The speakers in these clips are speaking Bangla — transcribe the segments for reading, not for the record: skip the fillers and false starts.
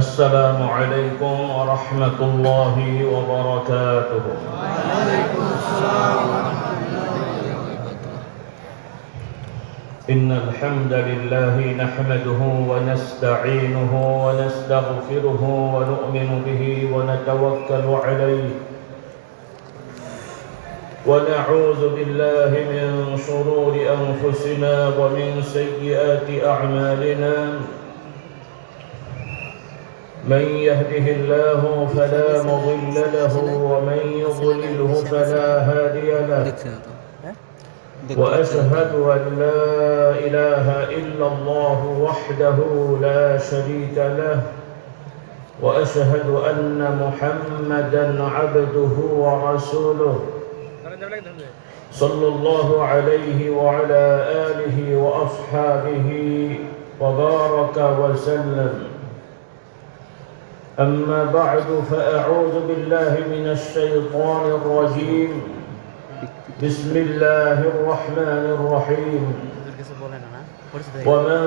السلام عليكم ورحمة الله وبركاته. وعليكم السلام ورحمة الله وبركاته. إن الحمد لله نحمده ونستعينه ونستغفره ونؤمن به ونتوكل عليه ونعوذ بالله من شرور أنفسنا ومن سيئات أعمالنا. من يهده الله فلا مضل له ومن يضلله فلا هادي له. وأشهد أن لا إله إلا الله وحده لا شريك له وأشهد أن محمدا عبده ورسوله صلى الله عليه وعلى آله وأصحابه وبارك وسلم. أما بعد فأعوذ بالله من الشيطان الرجيم. بسم الله الرحمن الرحيم. ومن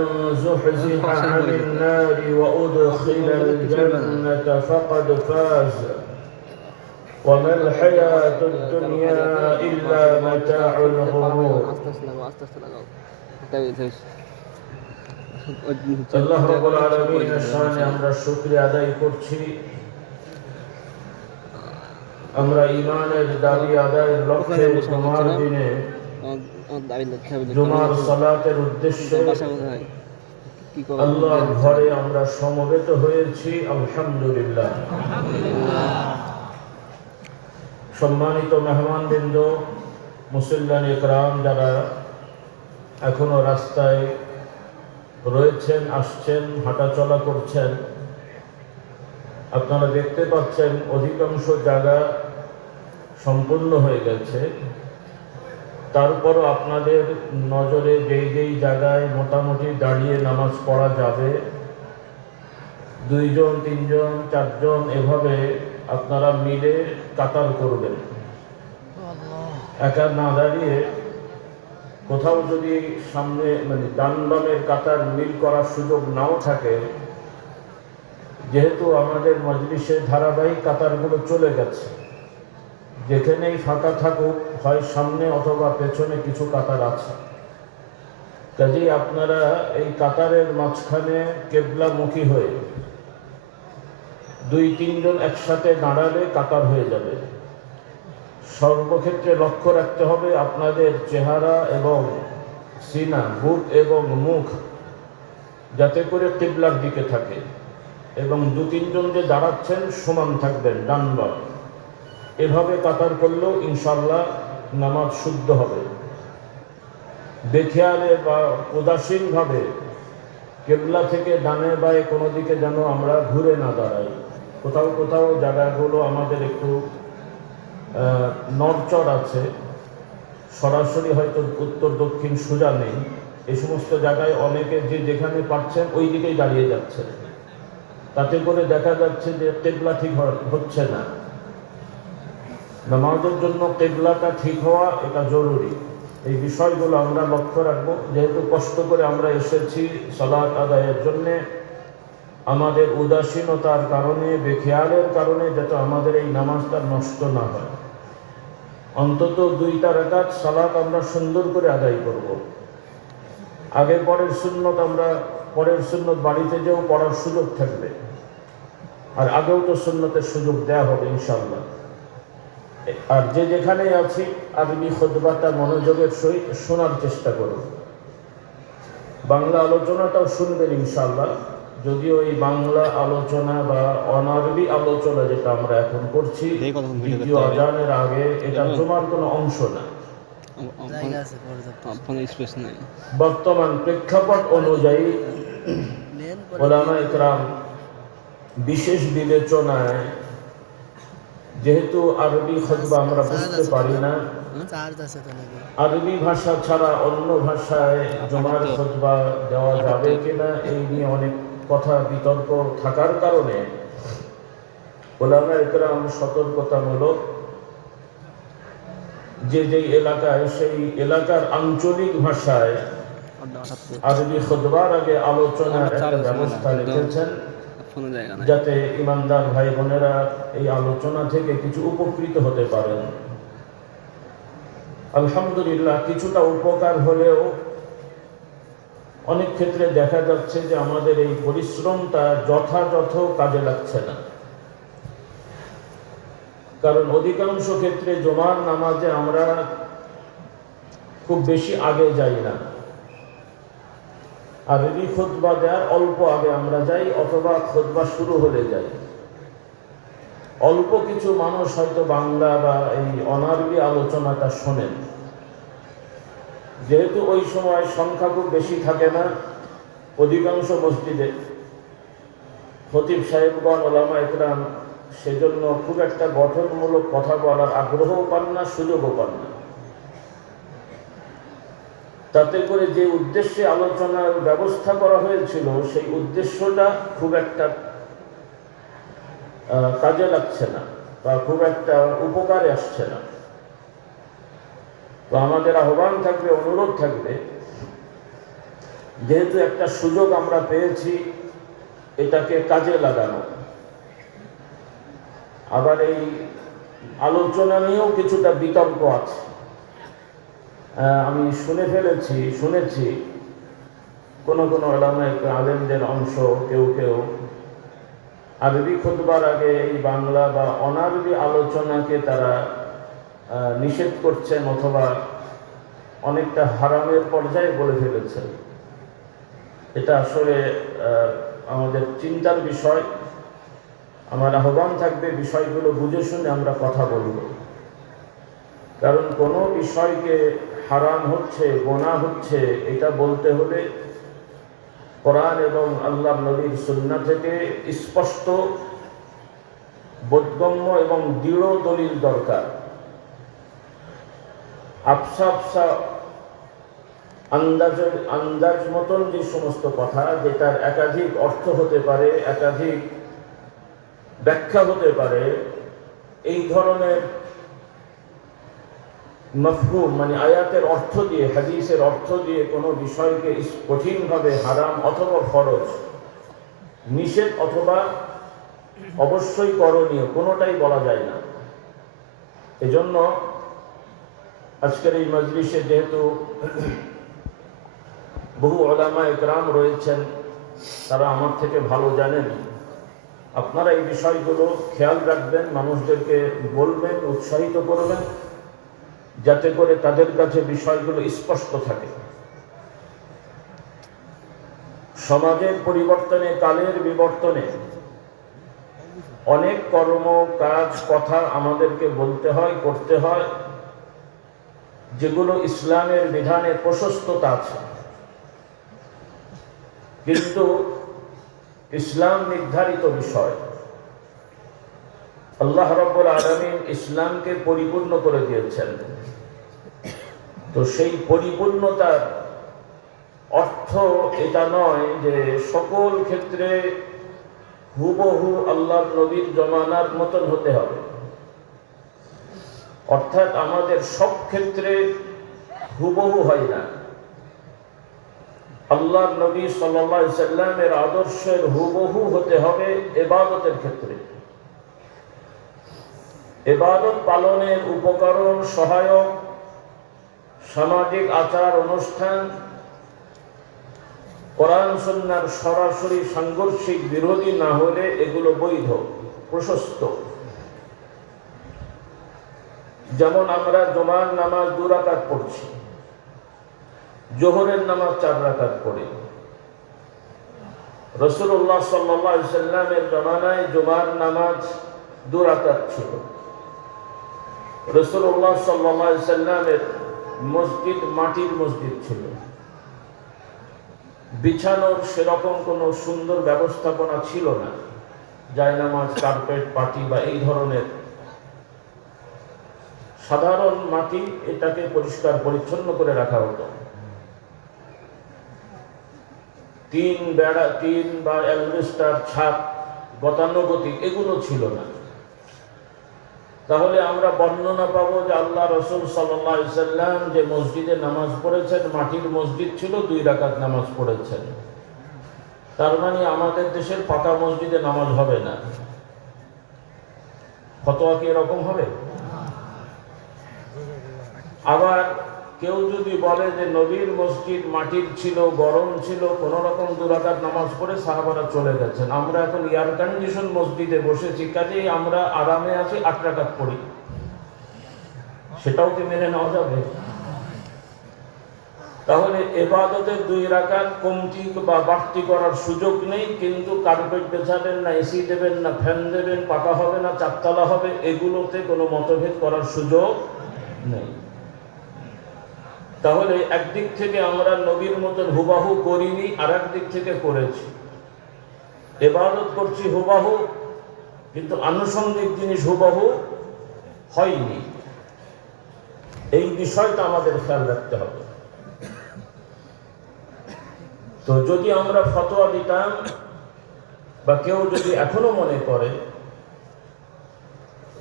زحزح عن النار وأدخل الجنة فقد فاز وما الحياة الدنيا إلا متاع الغرور. আল্লাহ রাব্বুল আলামিনের শানে আমরা শুকরিয়া আদায় করছি। আমরা ঈমানের দাবি আদায়ের লক্ষ্যে জুমার দিনে জুমার সালাতের উদ্দেশ্যে আল্লাহর ঘরে আমরা সমবেত হয়েছি। আলহামদুলিল্লাহ। সম্মানিত মেহমানবৃন্দ, মুসল্লিয়ান ইকরাম যারা এখনো রাস্তায় রয়েছেন, আসছেন, হাঁটাচলা করছেন, আপনারা দেখতে পাচ্ছেন অধিকাংশ জায়গা সম্পূর্ণ হয়ে গেছে। তারপরও আপনাদের নজরে যেই যেই জায়গায় মোটামুটি দাঁড়িয়ে নামাজ পড়া যাবে, 2 জন 3 জন 4 জন এভাবে আপনারা মিলে কাতার করবেন। একা না দাঁড়িয়ে কোথাও যদি সামনে ডান বামের কাতার মিল করার সুযোগ নাও থাকে, যেহেতু আমাদের মজলিসে ধারাবাহিক কাতারগুলো চলে গেছে, যেখানেই ফাঁকা থাকুক হয় সামনে অথবা পেছনে কিছু কাতার আছে, কাজেই আপনারা এই কাতারের মাঝখানে কেবলামুখী হয়ে 2-3 জন একসাথে দাঁড়ালে কাতার হয়ে যাবে। সর্বক্ষেত্রে লক্ষ্য রাখতে হবে আপনাদের চেহারা এবং সিনা, বুক এবং মুখ যাতে করে কিবলার দিকে থাকে, এবং 2-3 জন যে দাঁড়াচ্ছেন সমান থাকবেন ডান বাম। এভাবে কাতার করলেও ইনশাআল্লাহ নামাজ শুদ্ধ হবে। বেখেয়ালে বা উদাসীনভাবে কিবলা থেকে ডানে বায়ে কোনো দিকে যেন আমরা ঘুরে না দাঁড়াই। কোথাও কোথাও জায়গাগুলো আমাদের একটু নড়চড় আছে, সরাসরি হয়তো উত্তর দক্ষিণ সোজা নেই। এই সমস্ত জায়গায় অনেকে যে যেখানে পাচ্ছেন ওই দিকেই দাঁড়িয়ে যাচ্ছে, তাতে করে দেখা যাচ্ছে যে কিবলা ঠিক হচ্ছে না। নামাজের জন্য কিবলাটা ঠিক হওয়া এটা জরুরি। এই বিষয়গুলো আমরা লক্ষ্য রাখবো। যেহেতু কষ্ট করে আমরা এসেছি সালাত আদায়ের জন্যে, আমাদের উদাসীনতার কারণে, বেখেয়ালের কারণে যাতে আমাদের এই নামাজটা নষ্ট না হয়। অন্তত 2টা রাকাত সালাত আমরা সুন্দর করে আদায় করব। আগে পরের সুন্নত আমরা পরের সুন্নত বাড়িতে যেও পড়ার সুযোগ থাকবে, আর আগেও তো সুন্নতের সুযোগ দেয়া হবে ইনশাআল্লাহ। আর যে যেখানেই আছি আরবি খুতবাটা মনোযোগের সহিত শোনার চেষ্টা করব। বাংলা আলোচনাটাও শুনবেন ইনশাআল্লাহ। যদিও এই বাংলা আলোচনা বা অনারবি আলোচনা যেটা আমরা এখন করছি দ্বিতীয় আজানের আগে, এটা জুমার কোনো অংশ না। বর্তমান প্রেক্ষাপট অনুযায়ী উলামা ইকরাম বিশেষ বিবেচনায়, যেহেতু আরবি খুতবা আমরা বুঝতে পারি না, আরবি ভাষা ছাড়া অন্য ভাষায় জুমার খুতবা দেওয়া যাবে কিনা এই নিয়ে অনেক কথা বিতর্ক থাকার কারণে উলামা ইকরাম সতর্কতামূলক যে যেই এলাকায় সেই এলাকার আঞ্চলিক ভাষায় আরবি খুতবার আগে আলোচনার একটা ব্যবস্থা রেখেছেন। কোনো জায়গা নাই। যাতে ইমানদার ভাই বোনেরা এই আলোচনা থেকে কিছু উপকৃত হতে পারেন। আলহামদুলিল্লাহ, কিছুটা উপকার হলেও অনেক ক্ষেত্রে দেখা যাচ্ছে যে আমাদের এই পরিশ্রমটা যথাযথ কাজে লাগছে না। কারণ অধিকাংশ ক্ষেত্রে জুমার নামাজে আমরা খুব বেশি আগে যাই না, আরবি খুতবা দেওয়ার অল্প আগে আমরা যাই, অথবা খুতবা শুরু হলে যাই। অল্প কিছু মানুষ হয়তো বাংলা বা এই অনারবি আলোচনাটা শোনেন। যেহেতু ওই সময় সংখ্যা খুব বেশি থাকে না অধিকাংশ মসজিদে, খতিব সাহেবগণ, ওলামা ইকরাম সেজন্য খুব একটা গঠনমূলক কথা বলার আগ্রহও পান না, সুযোগও পান না। তাতে করে যে উদ্দেশ্যে আলোচনার ব্যবস্থা করা হয়েছিল সেই উদ্দেশ্যটা খুব একটা কাজে লাগছে না বা খুব একটা উপকারে আসছে না। তো আমাদের আহ্বান থাকবে, অনুরোধ থাকবে, যেহেতু একটা সুযোগ আমরা পেয়েছি এটাকে কাজে লাগানো। আবার এই আলোচনা নিয়েও কিছুটা বিতর্ক আছে। আমি শুনেছি কোনো ওলামা আলেমদের অংশ কেউ আরবি খুতবার আগে এই বাংলা বা অনারবি আলোচনাকে তারা নিষেধ করছেন, অথবা অনেকটা হারামের পর্যায়ে বলে ফেলেছেন। এটা আসলে আমাদের চিন্তার বিষয়। আমার আহ্বান থাকবে বিষয়গুলো বুঝে শুনে আমরা কথা বলব। কারণ কোনো বিষয়কে হারাম হচ্ছে, গোনাহ হচ্ছে, এটা বলতে হলে কোরআন এবং আল্লাহ নবীর সুন্নাহ থেকে স্পষ্ট, বোধগম্য এবং দৃঢ় দলিল দরকার। আফসা আন্দাজ মতন যে সমস্ত কথা, যেটার একাধিক অর্থ হতে পারে, একাধিক ব্যাখ্যা হতে পারে, এই ধরনের মফহুম মানে আয়াতের অর্থ দিয়ে, হাদিসের অর্থ দিয়ে কোনো বিষয়কে কঠিনভাবে হারাম অথবা ফরজ, নিষেধ অথবা অবশ্যই করণীয়, কোনোটাই বলা যায় না। এজন্য আজকের এই মজলিসে যেহেতু বহু উলামা ইকরাম রয়েছেন, তারা আমার থেকে ভালো জানেন, আপনারা এই বিষয়গুলো খেয়াল রাখবেন, মানুষদেরকে বলবেন, উৎসাহিত করবেন, যাতে করে তাদের কাছে বিষয়গুলো স্পষ্ট থাকে। সমাজের পরিবর্তনে, কালের বিবর্তনে অনেক কর্ম, কাজ, কথা আমাদেরকে বলতে হয়, করতে হয়, যেগুলো ইসলামের বিধানে প্রশস্ততা আছে। কিন্তু ইসলাম নির্ধারিত বিষয়। আল্লাহ রাব্বুল আলামিন ইসলামকে পরিপূর্ণ করে দিয়েছেন। তো সেই পরিপূর্ণতার অর্থ এটা নয় যে সকল ক্ষেত্রে হুবহু আল্লাহর নবীর জমানার মতন হতে হবে। অর্থাৎ আমাদের সব ক্ষেত্রে হুবহু হয় না। আল্লাহর নবী সাল্লাল্লাহু আলাইহি সাল্লামের আদর্শের হুবহু হতে হবে ইবাদতের ক্ষেত্রে। ইবাদত পালনের উপকরণ, সহায়ক, সামাজিক আচার অনুষ্ঠান কোরআন সুন্নাহর সরাসরি সাংঘর্ষিক বিরোধী না হলে এগুলো বৈধ, প্রশস্ত। যেমন আমরা জুমার নামাজ 2 রাকাত পড়ছি, জোহরের নামাজ 4 রাকাত পড়ি। রাসূলুল্লাহ সাল্লাল্লাহু আলাইহি সাল্লামের জামানায় জুমার নামাজ 2 রাকাত ছিল। রাসূলুল্লাহ সাল্লাল্লাহু আলাইহি সাল্লামের মসজিদ মাটির মসজিদ ছিল, বিছানোর সেরকম কোনো সুন্দর ব্যবস্থাপনা ছিল না, জায়নামাজ, কার্পেট, পাটি বা এই ধরনের। সাধারণ মাটি, এটাকে পরিষ্কার পরিচ্ছন্ন করে রাখা হতো। টিন বা অ্যালবেস্টার ছাদ, গতানুগতিক এগুলো ছিল না। তাহলে আমরা বর্ণনা পাবো যে আল্লাহ রাসূল সাল্লাল্লাহু আলাইহি সাল্লাম যে মসজিদে নামাজ পড়েছেন, মাটির মসজিদ ছিল, 2 রাকাত নামাজ পড়েছেন। তার মানে আমাদের দেশের পাকা মসজিদে নামাজ হবে না। ফতোয়া কি এরকম হবে? আবার কেউ যদি বলে যে নবীর মসজিদ মাটির ছিল, গরম ছিল, কোন রকম 2 রাকাত নামাজ পড়ে সাহাবারা চলে গেছেন, আমরা এখন এয়ার কন্ডিশন মসজিদে বসেছি, কাজেই আমরা আরামে আছি, 8 রাকাত পড়ি, সেটাও কি মেনে নেওয়া যাবে? তাহলে ইবাদতের 2 রাকাত কমতি বা বাড়তি করার সুযোগ নেই, কিন্তু কার্পেট বেছাবেন না, এসি দেবেন না, ফ্যান দেবেন, পাকা হবে না, 4 তলা হবে, এগুলোতে কোনো মতভেদ করার সুযোগ নেই। তাহলে একদিক থেকে আমরা নবীর মতন হুবাহু করিনি, আর একদিক থেকে করেছি। ইবাদত করছি হুবাহু, কিন্তু আনুষঙ্গিক জিনিস হুবাহু হয়নি। এই বিষয়টা আমাদের খেয়াল রাখতে হবে। তো যদি আমরা ফতোয়া দিতাম, বা কেউ যদি এখনো মনে করে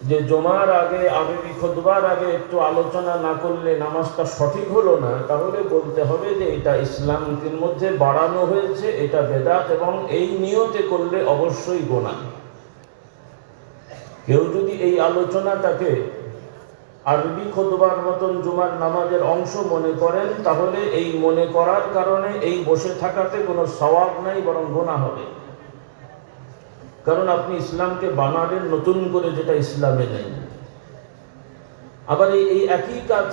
যে জুমার আগে আরবি খুতবার আগে একটু আলোচনা না করলে নামাজটা সঠিক হলো না, তাহলে বলতে হবে যে এটা ইসলামের মধ্যে বাড়ানো হয়েছে, এটা বেদাত, এবং এই নিয়তে করলে অবশ্যই গুনাহ। কেউ যদি এই আলোচনাটাকে আরবি খুতবার মতন জুমার নামাজের অংশ মনে করেন, তাহলে এই মনে করার কারণে এই বসে থাকাতে কোনো সওয়াব নাই, বরং গুনাহ হবে। কারণ আপনি ইসলামকে বানালেন নতুন করে, যেটা ইসলামে নেই। আবার এই একই কাজ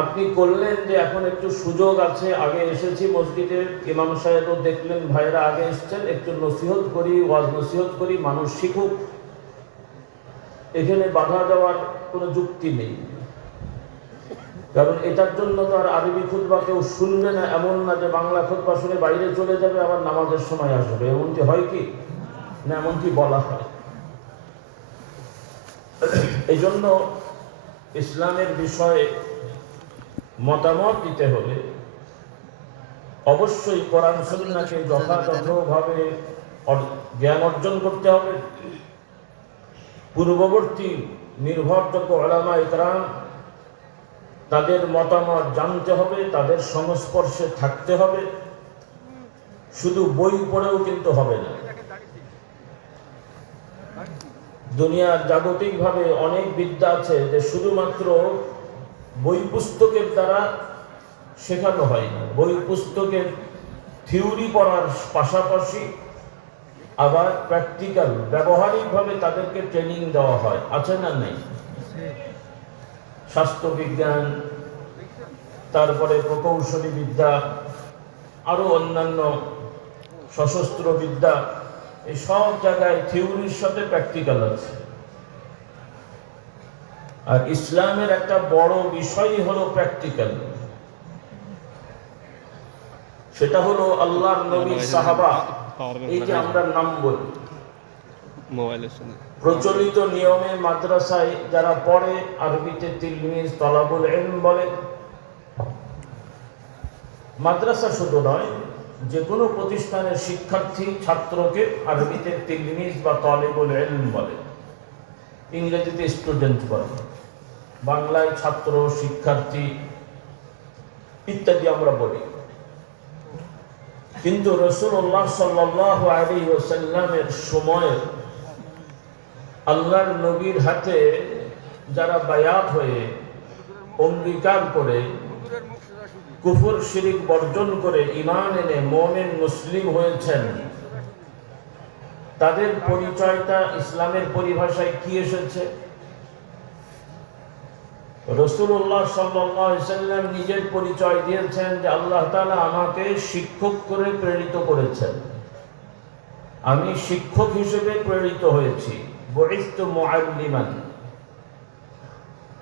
আপনি করলেন যে এখন একটু সুযোগ আছে, আগে এসেছি মসজিদে, ইমাম সাহেবও দেখলেন ভাইরা আগে এসছেন, একটু নসিহত করি, ওয়াজ নসিহত করি, মানুষ শিখুক, এখানে বাধা দেওয়ার কোনো যুক্তি নেই। কারণ এটার জন্য তো আর আরবি খুতবা কেউ শুনবে না, এমন না যে বাংলা খুতবা শুনে বাইরে চলে যাবে, আবার নামাজের সময় আসবে, এমনটি হয় কি না? এমনটি বলা হয়। এই জন্য ইসলামের বিষয়ে মতামত দিতে হলে অবশ্যই কোরআন সুন্নাহকে যথাযথভাবে জ্ঞান অর্জন করতে হবে। পূর্ববর্তী নির্ভরযোগ্য উলামা ইকরাম, তাদের মতামত জানতে হবে, তাদের সংস্পর্শে থাকতে হবে। শুধু বই পড়েও কিন্তু হবে না। দুনিয়ার জাগতিকভাবে অনেক বিদ্যা আছে যে শুধুমাত্র বই পুস্তকের দ্বারা শেখানো হয় না। বই পুস্তকের থিওরি পড়ার পাশাপাশি আবার প্র্যাকটিক্যাল, ব্যবহারিকভাবে তাদেরকে ট্রেনিং দেওয়া হয়, আছে না নেই? স্বাস্থ্যবিজ্ঞান, তারপরে প্রকৌশলী বিদ্যা, আরো অন্যান্য সশস্ত্র বিদ্যা, এই সব জায়গায় থিওরির সাথে প্র্যাকটিক্যাল আছে। আর ইসলামের একটা বড় বিষয়ই হলো প্র্যাকটিক্যাল। সেটা হলো আল্লাহর নবী, সাহাবা, এই যে আমরা নাম বলি, প্রচলিত নিয়মে মাদ্রাসায় যারা পড়ে, আরবিতে তিলমিজ, তলাবুল ইলম বলে। মাদ্রাসা শুধু নয়, যে কোনো প্রতিষ্ঠানের শিক্ষার্থী, ছাত্রকে আরবিতে তিলমিজ বা তলাবুল ইলম বলে। ইংরেজিতে স্টুডেন্ট বলে, বাংলায় ছাত্র, শিক্ষার্থী ইত্যাদি আমরা বলি। কিন্তু রাসূলুল্লাহ সাল্লাল্লাহু আলাইহি ওয়াসাল্লামের সময়ে আল্লাহর নবীর হাতে যারা বায়াত হয়ে অঙ্গীকার করে কুফর শিরিক বর্জন করে ঈমান এনে মুমিন মুসলিম হয়েছেন, তাদের পরিচয়টা ইসলামের পরিভাষায় কি এসেছে? রাসূলুল্লাহ সাল্লাল্লাহু আলাইহি ওয়াসাল্লাম নিজের পরিচয় দিয়েছেন যে আল্লাহ তাআলা আমাকে শিক্ষক করে প্রেরিত করেছেন, আমি শিক্ষক হিসেবে প্রেরিত হয়েছি, বুইসতু মুআল্লিমান।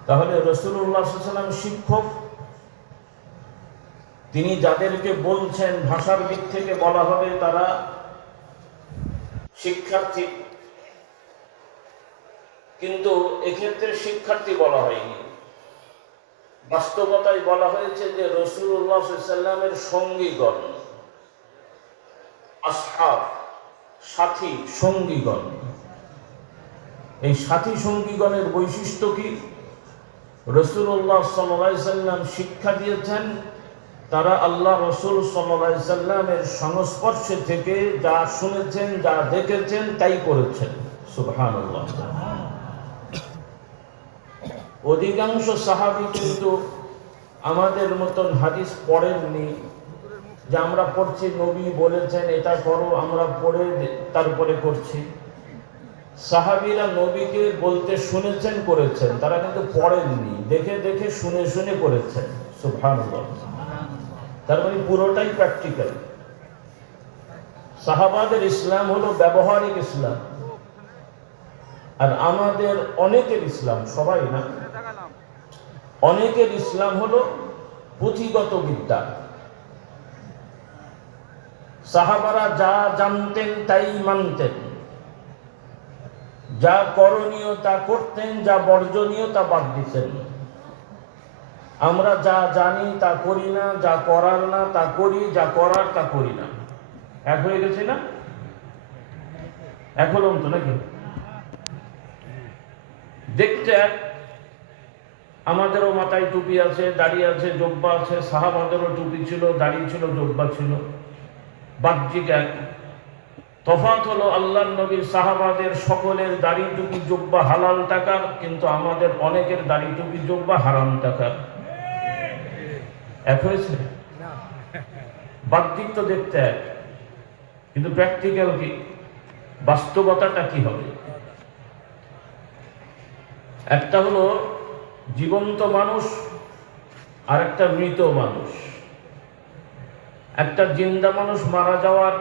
তাহলে রাসূলুল্লাহ সাল্লাল্লাহু আলাইহি ওয়াসাল্লাম শিক্ষক। তিনি যাদেরকে বলছেন, ভাষার দিক থেকে বলা হবে তারা শিক্ষার্থী, কিন্তু এক্ষেত্রে শিক্ষার্থী বলা হয়নি। বাস্তবতায় বলা হয়েছে যে রাসূলুল্লাহ সাল্লাল্লাহু আলাইহি ওয়াসাল্লামের সঙ্গীগণ, আসহাব, সাথী, সঙ্গীগণ। এই সাথী সঙ্গীগণের বৈশিষ্ট্য কি? রাসূলুল্লাহ সাল্লাল্লাহু আলাইহি ওয়াসাল্লাম শিক্ষা দিয়েছেন তারা আল্লাহ রসুল সাল্লাল্লাহু আলাইহি সাল্লামের সংস্পর্শে থেকে যা শুনেছেন, যা দেখেছেন, তাই করেছেন। সুবহানাল্লাহ। অধিকাংশ সাহাবী কিন্তু আমাদের মতন হাদিস পড়েননি, যে আমরা পড়ছি নবী বলেছেন এটা করো, আমরা পড়ে তারপরে করছি। সাহাবীরা নবীকে বলতে শুনেছেন, করেছেন, তারা কিন্তু পড়েননি, দেখে দেখে শুনে শুনে করেছেন। সুবহানাল্লাহ। তার মানে পুরোটাই প্র্যাকটিক্যাল। সাহাবাদের ইসলাম হলো ব্যবহারিক ইসলাম, আর আমাদের অনেকের ইসলাম, সবাই না, অনেকের ইসলাম হলো পুঁথিগত বিদ্যা। সাহাবারা যা জানতেন তাই মানতেন, যা করণীয় তা করতেন, যা বর্জনীয় তা বাদ দিতেন। আমরা যা জানি তা করি না, যা করার না তা করি, যা করার তা করি না। এক হয়ে গেছে না? এক হলাম তো নাকি? দেখতে এক, আমাদেরও মাথায় টুপি আছে, দাড়ি আছে, জব্বা আছে। সাহাবাদেরও টুপি ছিল, দাড়ি ছিল, জব্বা ছিল। বাহ্যিক এক। তফাৎ হলো আল্লাহর নবীর সাহাবাদের সকলের দাড়ি টুপি জব্বা হালাল টাকার, কিন্তু আমাদের অনেকের দাড়ি টুপি জব্বা হারাম টাকার। এক হয়েছে? বাহ্যিক তো দেখতে এক, কিন্তু প্র্যাকটিক্যাল কি, বাস্তবতাটা কি হবে? একটা হলো জীবন্ত মানুষ, আর একটা মৃত মানুষ। একটা জিন্দা মানুষ মারা যাওয়ার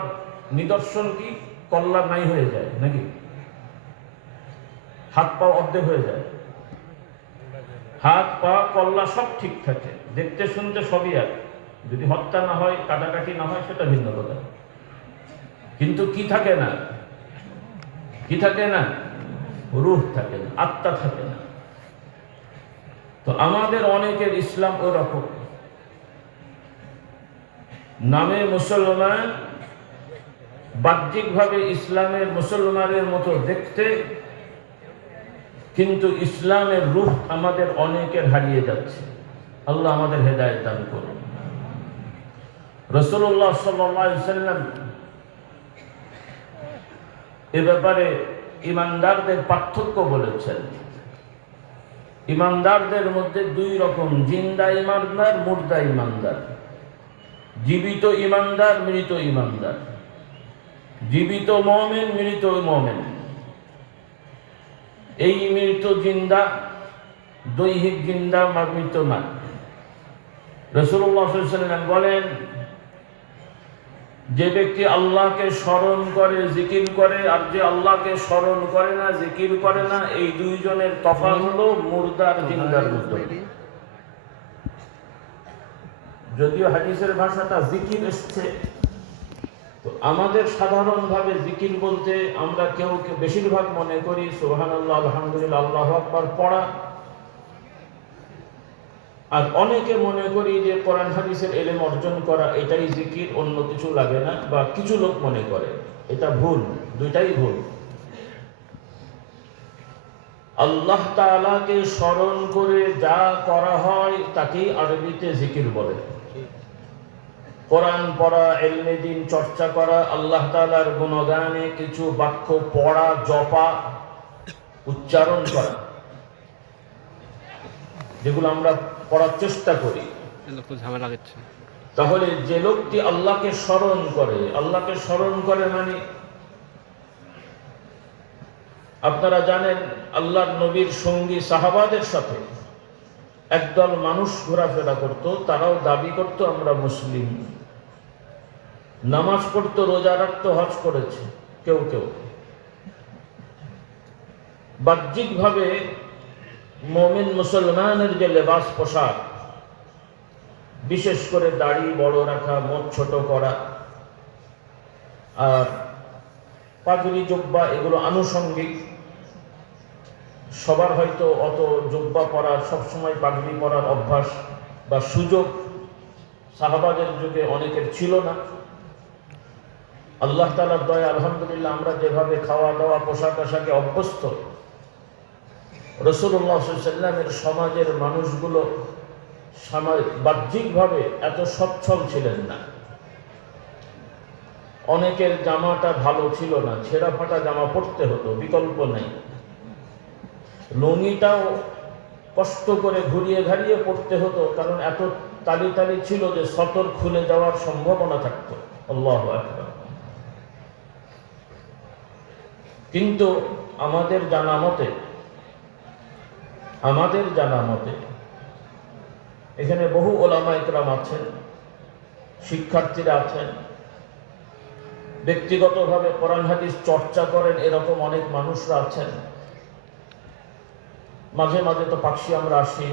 নিদর্শন কি? কল্লা নাই হয়ে যায় নাকি? হাত পা অর্ধেক হয়ে যায়। হাত পা কল্লা সব ঠিক থাকে, দেখতে শুনতে সবই এক। যদি হত্যা না হয়, কাটাকাটি না হয়, সেটা ভিন্ন কথা। কিন্তু কি থাকে না? কি থাকে না? রূহ থাকে না, আত্মা থাকে না। তো আমাদের অনেকের ইসলাম ওই রকম, নামে মুসলমান, বাহ্যিকভাবে ইসলামের মুসলমানের মতো দেখতে, কিন্তু ইসলামের রূহ আমাদের অনেকের হারিয়ে যাচ্ছে। আল্লাহ আমাদের হেদায়েত দান করুন। রাসূলুল্লাহ সাল্লাল্লাহু আলাইহি ওয়াসাল্লাম এ ব্যাপারে ইমানদারদের পার্থক্য বলেছেন। ইমানদারদের মধ্যে দুই রকম, জিন্দা ইমানদার, মুর্দা ইমানদার। জীবিত ইমানদার, মৃত ইমানদার। জীবিত মুমিন, মৃত মুমিন। এই মৃত জিন্দা, দৈহিক জিন্দা, মৃত না। রাসূলুল্লাহ সাল্লাল্লাহু আলাইহি ওয়াসাল্লাম বলেন, যে ব্যক্তি আল্লাহকে স্মরণ করে, জিকির করে, আর যে আল্লাহকে স্মরণ করে না, জিকির করে না, এই দুইজনের তফাৎ হলো মুর্দার জিন্দার মতো। যদিও হাদিসের ভাষাটা জিকির এসছে, তো আমাদের সাধারণভাবে জিকির বলতে আমরা কেউ কেউ বেশিরভাগ মনে করি সুবহানাল্লাহ, আলহামদুলিল্লাহ, আল্লাহু আকবার পড়া। আর অনেকে মনে করি যে কোরআন হাদিসের ইলম অর্জন করা এটাই জিকির, অন্য কিছু লাগে না, বা কিছু লোক মনে করে। এটা ভুল, দুইটাই ভুল। আল্লাহ তাআলাকে স্মরণ করে যা করা হয় তাকেই আরবিতে জিকির বলে। কোরআন পড়া, ইলমে দ্বীন চর্চা করা, আল্লাহ তাআলার গুণগানে কিছু বাক্য পড়া, জপা, উচ্চারণ করা, যেগুলো আমরা পড়ার চেষ্টা করি। তাহলে যে লোকটি আল্লাহকে স্মরণ করে, আল্লাহকে স্মরণ করে মানে আপনারা জানেন আল্লাহর নবীর সঙ্গী সাহাবাদের সাথে একদল মানুষ ঘোরাফেরা করত, তারাও দাবি করত আমরা মুসলিম। নামাজ পড়তো, রোজা রাখতো, হজ করেছে কেউ কেউ। বাহ্যিকভাবে মুমিন মুসলমানের যে লেবাস পোশাক, বিশেষ করে দাড়ি বড় রাখা, মুখ ছোট করা, আর পাগড়ি জুব্বা, এগুলো আনুষঙ্গিক। সবার হয়তো অত জুব্বা পরার, সবসময় পাগড়ি পরার অভ্যাস বা সুযোগ সাহাবাদের যুগে অনেকের ছিল না। আল্লাহ তাআলার দয়া, আলহামদুলিল্লাহ, আমরা যেভাবে খাওয়া দাওয়া, পোশাক আশাকে অভ্যস্ত, রাসূলুল্লাহ সাল্লাল্লাহু আলাইহি ওয়াসাল্লামের সমাজের মানুষগুলো বাহ্যিকভাবে এত সচ্ছল ছিলেন না। অনেকের জামাটা ভালো ছিল না, ছেঁড়া ফাটা জামা পরতে হতো, বিকল্প নেই। লুঙ্গিটাও কষ্ট করে ঘুরিয়ে ঘাড়িয়ে পড়তে হতো, কারণ এত তালি তালি ছিল যে সতর খুলে যাওয়ার সম্ভাবনা থাকতো। আল্লাহু আকবার। কিন্তু আমাদের জানা মতে এখানে বহু ওলামা ইকরাম আছেন, শিক্ষার্থীরা আছেন, ব্যক্তিগতভাবে কোরআন হাদিস চর্চা করেন এরকম অনেক মানুষরা আছেন। মাঝে মাঝে তো পাকশি আমরা আসি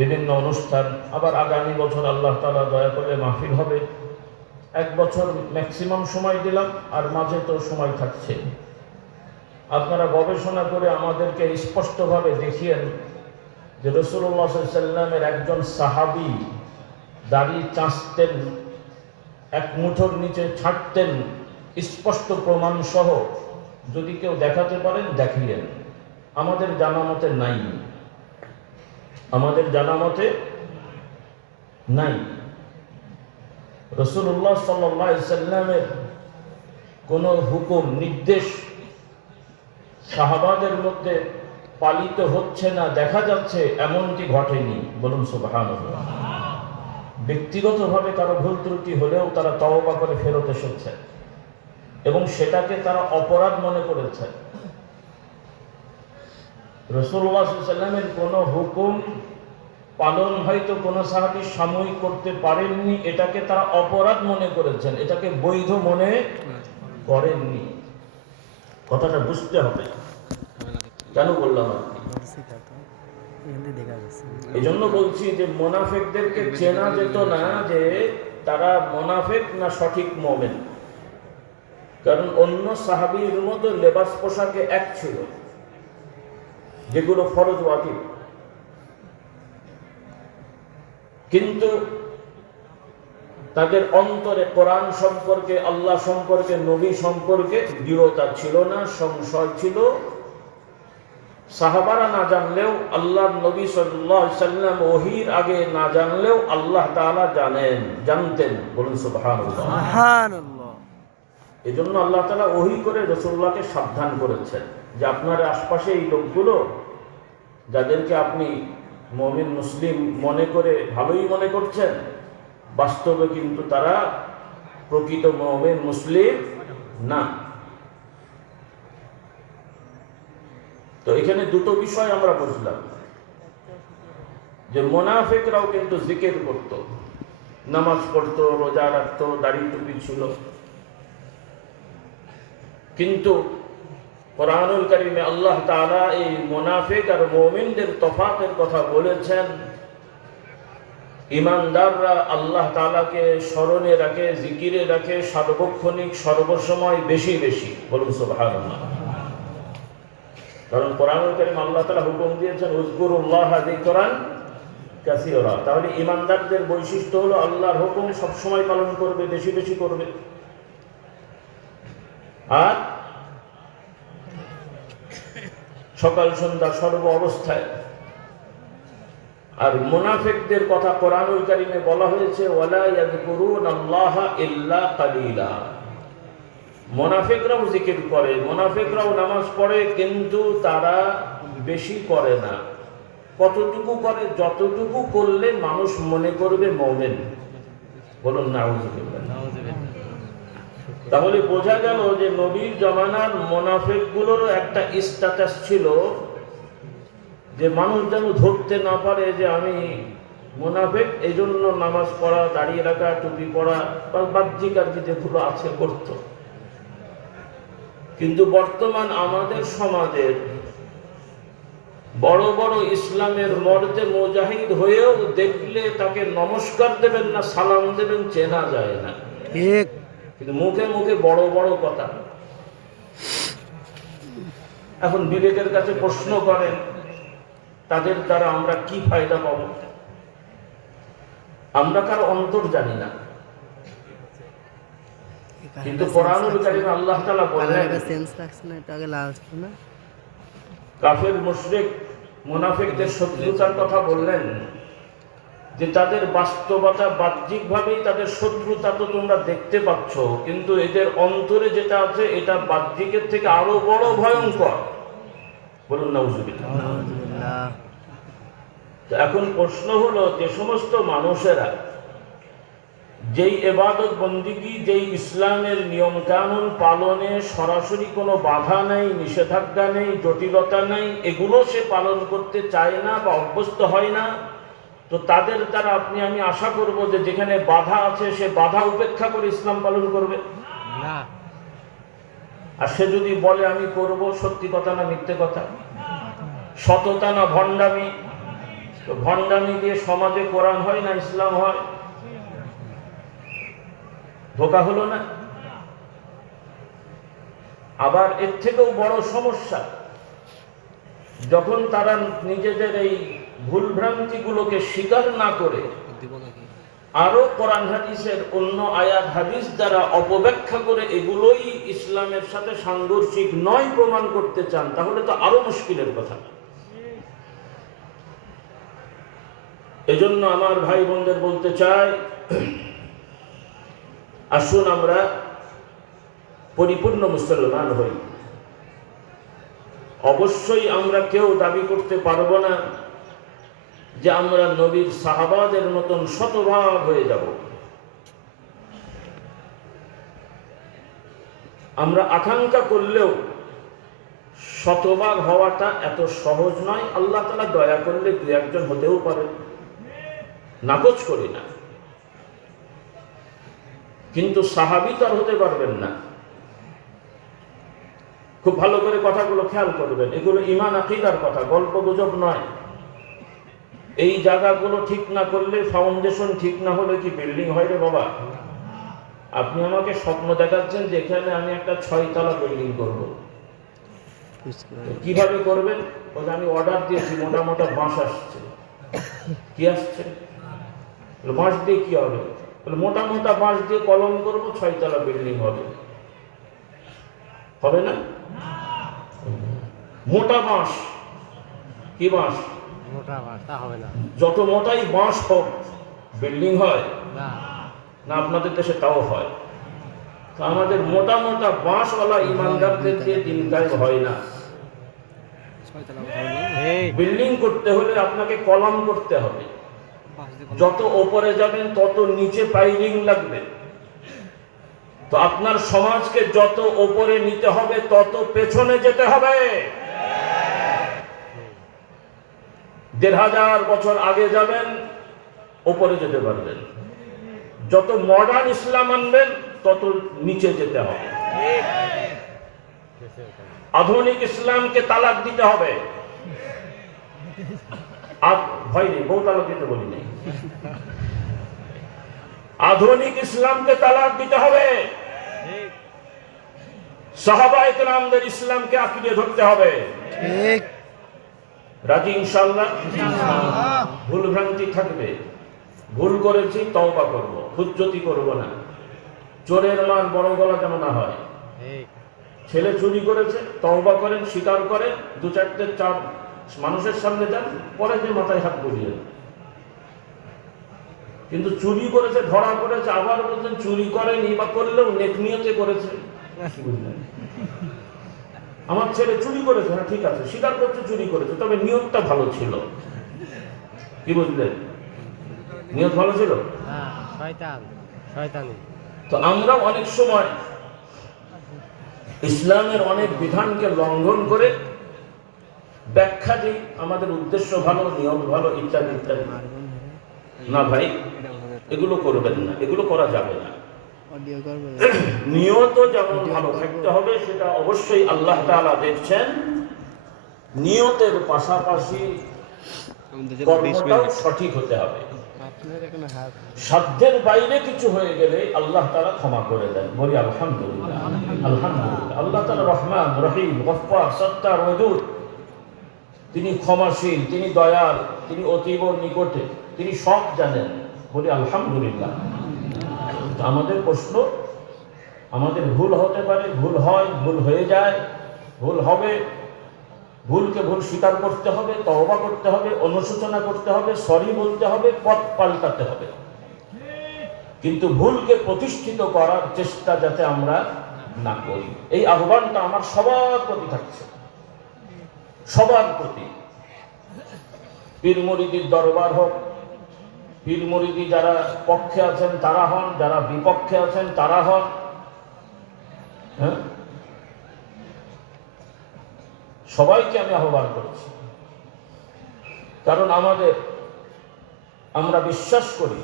বিভিন্ন অনুষ্ঠান, আবার আগামী বছর আল্লাহ তাআলা দয়া করলে মাহফিল হবে। এক বছর ম্যাক্সিমাম সময় দিলাম, আর মাঝে তো সময় থাকছে। আপনারা গবেষণা করে আমাদেরকে স্পষ্টভাবে দেখিয়েন যে রাসূলুল্লাহ সাল্লাল্লাহু আলাইহি ওয়াসাল্লামের একজন সাহাবী দাড়ি চাঁচতেন, এক মুঠোর নিচে ছাড়তেন, স্পষ্ট প্রমাণ সহ যদি কেউ দেখাতে পারেন দেখিয়েন। আমাদের জানা মতে নাই, রাসূলুল্লাহ সাল্লাল্লাহু আলাইহি ওয়াসাল্লামের কোন হুকুম নির্দেশ সাহাবাদের মধ্যে পালিত হচ্ছে না, দেখা যাচ্ছে, এমনটি ঘটেনি। বলুন সুবহানাল্লাহ। ব্যক্তিগতভাবে কারো ভুল ত্রুটি হলেও তারা তওবা করে ফেরত এসেছে এবং সেটাকে তারা অপরাধ মনে করেছে। রাসূলুল্লাহ সাল্লাল্লাহু আলাইহি ওয়াসাল্লামের কোনো হুকুম পালন হয়তো কোনো সাহাবী সাময়িক করতে পারেননি, এটাকে তারা অপরাধ মনে করেছেন, এটাকে বৈধ মনে করেননি। কথাটা বুঝতে হবে। কেন বললাম এই জন্য বলছি যে মুনাফিকদেরকে চেনা যেত না যে তারা মুনাফিক না সঠিক মুমিন, কারণ অন্য সাহাবীর মতো লেবাস পোশাকে এক ছিল যেগুলো ফরজ ওয়াজিব, কিন্তু তাদের অন্তরে কোরআন সম্পর্কে, আল্লাহ সম্পর্কে, নবী সম্পর্কে দৃঢ়তা ছিল না, সংশয় ছিল। সাহাবারা না জানলেও আল্লাহর নবী সাল্লাল্লাহু আলাইহি ওয়াসাল্লাম ওহীর আগে না জানলেও আল্লাহ তাআলা জানতেন। বলুন সুবহানাল্লাহ। সুবহানাল্লাহ। এজন্য আল্লাহ তাআলা ওহী করে রাসূলুল্লাহকে সাবধান করেছেন যে আপনার আশপাশে এই লোকগুলো যাদেরকে আপনি মুমিন মুসলিম মনে করে ভালোই মনে করছেন, বাস্তবে কিন্তু তারা প্রকৃত মুমিন মুসলিম না। তো এখানে দুটো বিষয় আমরা বুঝলাম যে মুনাফিকরাও কিন্তু জিকির করত, নামাজ পড়তো, রোজা রাখতো, দাড়ি টুপি ছিল, কিন্তু কোরআনুল কারীমে আল্লাহ তাআলা এই মুনাফিক আর মুমিনদের তফাতের কথা বলেছেন। ঈমানদাররা আল্লাহ তাআলাকে স্মরণে রাখে, জিকিরে রাখে, সার্বক্ষণিক সর্বসময় বেশি বেশি। বলুন সুবহানাল্লাহ। কারণ কোরআনুল কারীম আল্লাহ তাআলা হুকুম দিয়েছেন উযকুরুল্লাহা যিকরান কাসীরা। তাহলে ঈমানদারদের বৈশিষ্ট্য হলো আল্লাহর হুকুম সবসময় পালন করবে, বেশি বেশি করবে, আর সকাল সন্ধ্যা সর্ব অবস্থায়। আর মুনাফিকদের কথা কোরআনুল কারীমে বলা হয়েছে ওয়ালা ইয়াযকুরুনাল্লাহা ইল্লা কালিলা। মুনাফিকরাও জিকির করে, মুনাফিকরাও নামাজ পড়ে, কিন্তু তারা বেশি করে না। কতটুকু করে? যতটুকু করলে মানুষ মনে করবে মুমিন। বলুন নাউযুবিল্লাহ। তাহলে বোঝা গেল যে নবীর জামানার মুনাফিকগুলোরও একটা স্ট্যাটাস ছিল যে মানুষ যেন ধরতে না পারে যে আমি মুনাফিক, এই জন্য নামাজ পড়া, দাঁড়িয়ে রাখা, টুপি পড়া বা বাহ্যিক আর যেগুলো আছে করত। কিন্তু বর্তমান আমাদের সমাজের বড় বড় ইসলামের মর্দে মুজাহিদ হয়েও দেখলে তাকে নমস্কার দেবেন না, সালাম দেবেন, চেনা যায় না। ঠিক। কিন্তু মুখে মুখে বড় বড় কথা। এখন বিবেকের কাছে প্রশ্ন করেন তাদের দ্বারা আমরা কি ফায়দা পাবো? আমরা কারো অন্তর জানি না, কিন্তু কোরআনুল কারীমে আল্লাহ তাআলা বলেন কাফের মুশরিক মুনাফিকদের শত্রুতার কথা বললেন যে তাদের বাস্তবতা বাহ্যিকভাবেই তাদের শত্রুতা তো তোমরা দেখতে পাচ্ছ, কিন্তু এদের অন্তরে যেটা আছে এটা বাহ্যিকের থেকে আরো বড় ভয়ঙ্কর। বলুন নাউজুবিল্লাহ। নাউজুবিল্লাহ। তো এখন প্রশ্ন হলো, যে সমস্ত মানুষেরা যেই ইবাদত বন্দিগি, যেই ইসলামের নিয়ম কানুন পালনে সরাসরি কোনো বাধা নেই, নিষেধাজ্ঞা নেই, জটিলতা নেই, এগুলো সে পালন করতে চায় না বা অভ্যস্ত হয় না, তো তাদের দ্বারা আপনি আমি আশা করব যে যেখানে বাধা আছে সে বাধা উপেক্ষা করে ইসলাম পালন করবে না। আর সে যদি বলে আমি করব, সত্যি কথা না মিথ্যে কথা, সততা না ভণ্ডামি, তো ভণ্ডামি দিয়ে সমাজে কোরআন হয় না ইসলাম হয়? ধোঁকা হলো না? আবার এর থেকেও বড় সমস্যা, যখন তারা নিজেদের এই ভুল ভ্রান্তিগুলোকে স্বীকার না করে আরো কোরআন হাদিসের অন্য আয়াত হাদিস দ্বারা অপব্যাখ্যা করে এগুলোই ইসলামের সাথে সাংঘর্ষিক নয় প্রমাণ করতে চান, তাহলে তো আরো মুশকিলের কথা। এজন্য আমার ভাই বোনদের বলতে চাই, আসুন আমরা পরিপূর্ণ মুসলমান হই। অবশ্যই আমরা কেউ দাবি করতে পারবো না যে আমরা নবীর সাহাবাদের মতন শতভাগ হয়ে যাব। আমরা আকাঙ্ক্ষা করলেও শতভাগ হওয়াটা এত সহজ নয়। আল্লাহ তাআলা দয়া করলে দু একজন হতেও পারে, নাকচ করি না, কিন্তু সাহাবী তো আর হতে পারবেন না। খুব ভালো করে কথাগুলো খেয়াল করবেন, এগুলো ঈমান আকীদার কথা, গল্প গুজব নয়। এই জায়গাগুলো ঠিক না করলে, ফাউন্ডেশন ঠিক না হলে কি বিল্ডিং হয় রে বাবা? আপনি আমাকে স্বপ্ন দেখাচ্ছেন যে এখানে আমি একটা 6 তলা বিল্ডিং করব। কিভাবে করবেন? বলে আমি অর্ডার দিয়েছি, মোটা মোটা বাঁশ আসছে। কি আসছে? বাঁশ দিয়ে কি হবে? বলে মোটা মোটা বাঁশ দিয়ে কলম করবো, 6 তলা বিল্ডিং হবে। হবে না? মোটা বাঁশ। কি বাঁশ? মোটা বাঁশ, তা হবে না। যত মোটাই বাঁশ হোক বিল্ডিং হয় না। না? আপনাদের দেশে তাও হয়। তো আমাদের মোটা মোটা বাঁশওয়ালা ইমানদারদের দিয়ে দিন কায়েম হয় না। বিল্ডিং করতে হলে আপনাকে কলাম করতে হবে। যত ওপরে যাবেন তত নিচে পাইলিং লাগবে। তো আপনার সমাজকে যত ওপরে নিতে হবে তত পেছনে যেতে হবে। 1500 বছর আগে যাবেন, ওপরে যেতে পারবেন। যত মডার্ন ইসলাম আনবেন তত নিচে যেতে হবে। আধুনিক ইসলামকে তালাক দিতে হবে। ভয় নেই, বউ তালাক দিতে বলি নেই। আধুনিক ইসলামকে তালাক দিতে হবে। সাহাবায়ে কেরামদের ইসলামকে আঁকড়ে ধরতে হবে। ঠিক। রাজি ইনশাআল্লাহ? ভুল ভ্রান্তি থাকবে, ভুল করেছি তওবা করব, হুজ্জতি করব না। চোরের মার বড় গলা যেন না হয়। ছেলে চুরি করেছে, তওবা করেন, স্বীকার করেন, 2-4 মানুষের সামনে যান, পরে যে মাথায় হাত বুলিয়ে। কিন্তু চুরি করেছে, ধরা পড়েছে, আবার বলছেন চুরি করেনি, বা করলেও নেক নিয়তে করেছে। কি বুঝলেন? আমার ছেলে চুরি করেছে, হ্যাঁ ঠিক আছে, স্বীকার করছে চুরি করেছে, তবে নিয়তটা ভালো ছিল। কি বুঝলেন? নিয়ত ভালো ছিল। তো আমরা অনেক সময় ইসলামের অনেক বিধানকে লঙ্ঘন করে ব্যাখ্যা দিই, আমাদের উদ্দেশ্য ভালো, নিয়ত ভালো, ইত্যাদি ইত্যাদি। না ভাই, এগুলো করবেন না, এগুলো করা যাবে না। নিয়ত যেমন ভালো থাকতে হবে সেটা অবশ্যই আল্লাহ তাআলা দেখছেন, নিয়তের পাশাপাশি কর্মটাও সঠিক হতে হবে। সাধ্যের বাইরে কিছু হয়ে গেলে আল্লাহ তাআলা ক্ষমা করে দেন। বলি আলহামদুলিল্লাহ। আলহামদুলিল্লাহ। আল্লাহ তাআলা রহমান, রহিম, গফফার, সত্তার, ওয়াদুদ। তিনি ক্ষমাশীল, তিনি দয়াল, তিনি অতীব নিকটে, তিনি সব জানেন। বলি আলহামদুলিল্লাহ। আমাদের প্রশ্ন, আমাদের ভুল হতে পারে, ভুল হয়, ভুল হয়ে যায়, ভুল হবে, ভুলকে ভুল স্বীকার করতে হবে, তওবা করতে হবে, অনুশোচনা করতে হবে, সরি বলতে হবে, পথ পাল্টাতে হবে। কিন্তু ভুলকে প্রতিষ্ঠিত করার চেষ্টা যাতে আমরা না করি, এই আহ্বানটা আমার সবার প্রতি থাকছে, সবার প্রতি। পীর মুরিদির দরবার হোক, পীর মুরিদি যারা পক্ষে আছেন তারা হন, যারা বিপক্ষে আছেন তারা হন, হ্যাঁ, সবাইকে আমি আহ্বান করছি। কারণ আমরা বিশ্বাস করি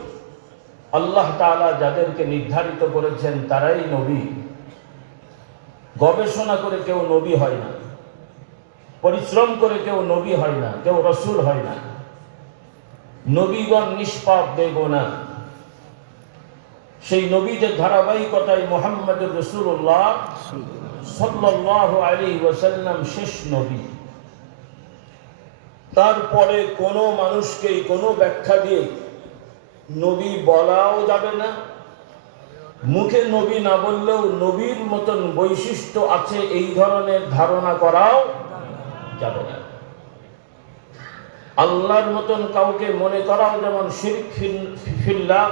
আল্লাহ তাআলা যাদেরকে নির্ধারিত করেছেন তারাই নবী। গবেষণা করে কেউ নবী হয় না, পরিশ্রম করে কেউ নবী হয় না, কেউ রসূল হয় না। নবীগণ নিষ্পাপ বেগুনাহ। সেই নবীদের ধারাবাহিকতায় মুহাম্মদুর রাসূলুল্লাহ সাল্লাল্লাহু আলাইহি ওয়াসাল্লাম শেষ নবী। তারপরে কোনো মানুষকেই কোনো ব্যাখ্যা দিয়ে নবী বলাও যাবে না, মুখে নবী না বললেও নবীর মতন বৈশিষ্ট্য আছে এই ধরনের ধারণা করাও যাবে না। আল্লাহর মতন কাউকে মনে করাও যেমন শিরক ফিল্লাহ,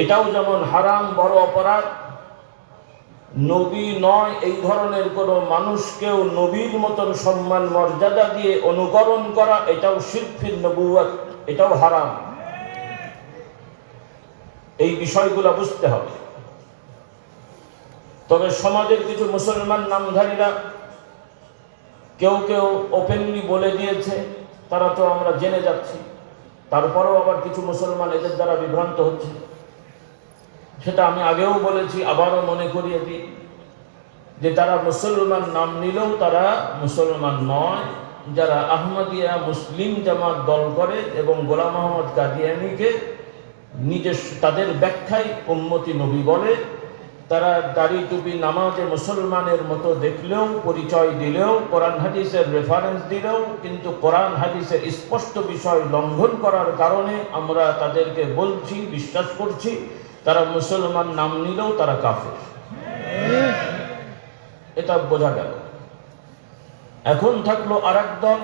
এটাও যেমন হারাম, বড় অপরাধ। নবী নয় এই ধরনের কোন মানুষকেও নবীর মতন সম্মান মর্যাদা দিয়ে অনুকরণ করা, এটাও শিরক ফিল নবুওয়াত, এটাও হারাম। এই বিষয়গুলো বুঝতে হবে। তবে সমাজের কিছু মুসলমান নামধারীরা কেউ কেউ ওপেনলি বলে দিয়েছে, তারা তো আমরা জেনে যাচ্ছি। তারপরেও আবার কিছু মুসলমান এদের দ্বারা বিভ্রান্ত হচ্ছে। সেটা আমি আগেও বলেছি, আবারও মনে করিয়ে দিই, যে তারা মুসলমান নাম নিলেও তারা মুসলমান নয়। যারা আহমদিয়া মুসলিম জামাত দল করে এবং গোলাম মোহাম্মদ কাদিয়ানীকে নিজস্ব তাদের ব্যাখ্যায় উম্মতি নবী বলে, তারা দাড়ি টুপি নামাজে মুসলমানের মতো দেখলেও, পরিচয় দিলেও, কোরআন হাদিসের রেফারেন্স দিলেও, কিন্তু কোরআন হাদিসের স্পষ্ট বিষয় লঙ্ঘন করার কারণে আমরা তাদেরকে বলছি, বিশ্বাস করছি তারা মুসলমান নাম নিলেও তারা কাফের। এটা বোঝা গেল। এখন থাকলো আরেক দল,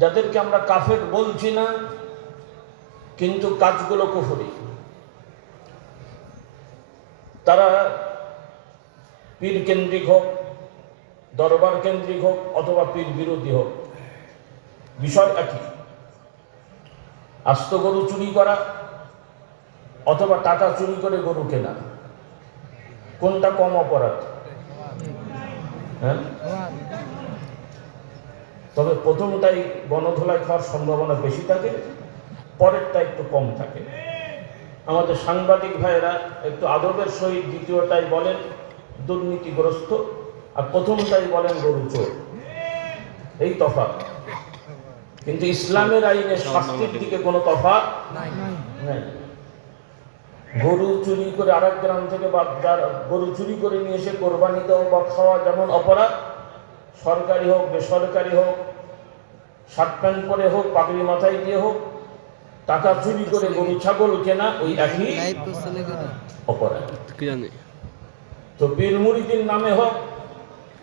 যাদেরকে আমরা কাফের বলছি না, কিন্তু কাজগুলো কুফরি। তারা পীর কেন্দ্রিক হোক, দরবার কেন্দ্রিক হোক, অথবা পীর বিরোধী হোক, বিষয় একই। আস্ত গরু চুরি করা অথবা টাকা চুরি করে গরু কেনা, কোনটা কম অপরাধ? হ্যাঁ, তবে প্রথমটাই গণধোলাই খাওয়ার সম্ভাবনা বেশি থাকে, পরেরটা একটু কম থাকে। আমাদের সাংবাদিক ভাইয়েরা একটু আদবের সহিত দ্বিতীয়টাই বলেন দুর্নীতিগ্রস্ত, আর প্রথমটাই বলেন গরু চোর। এই তফাৎ। কিন্তু ইসলামের আইনে শাস্তির দিকে কোনো তফাৎ নাই। গরু চুরি করে আরেক গ্রাম থেকে বা গরু চুরি করে নিয়ে এসে কোরবানি দেওয়া বা খাওয়া যেমন অপরাধ, সরকারি হোক বেসরকারি হোক, শার্ট প্যান্ট পরে হোক, পাগড়ি মাথায় দিয়ে হোক, টাকা চুরি করে গরু ছাগল কেনা ওই একই অপরাধ। তো পীর মুরিদির নামে হোক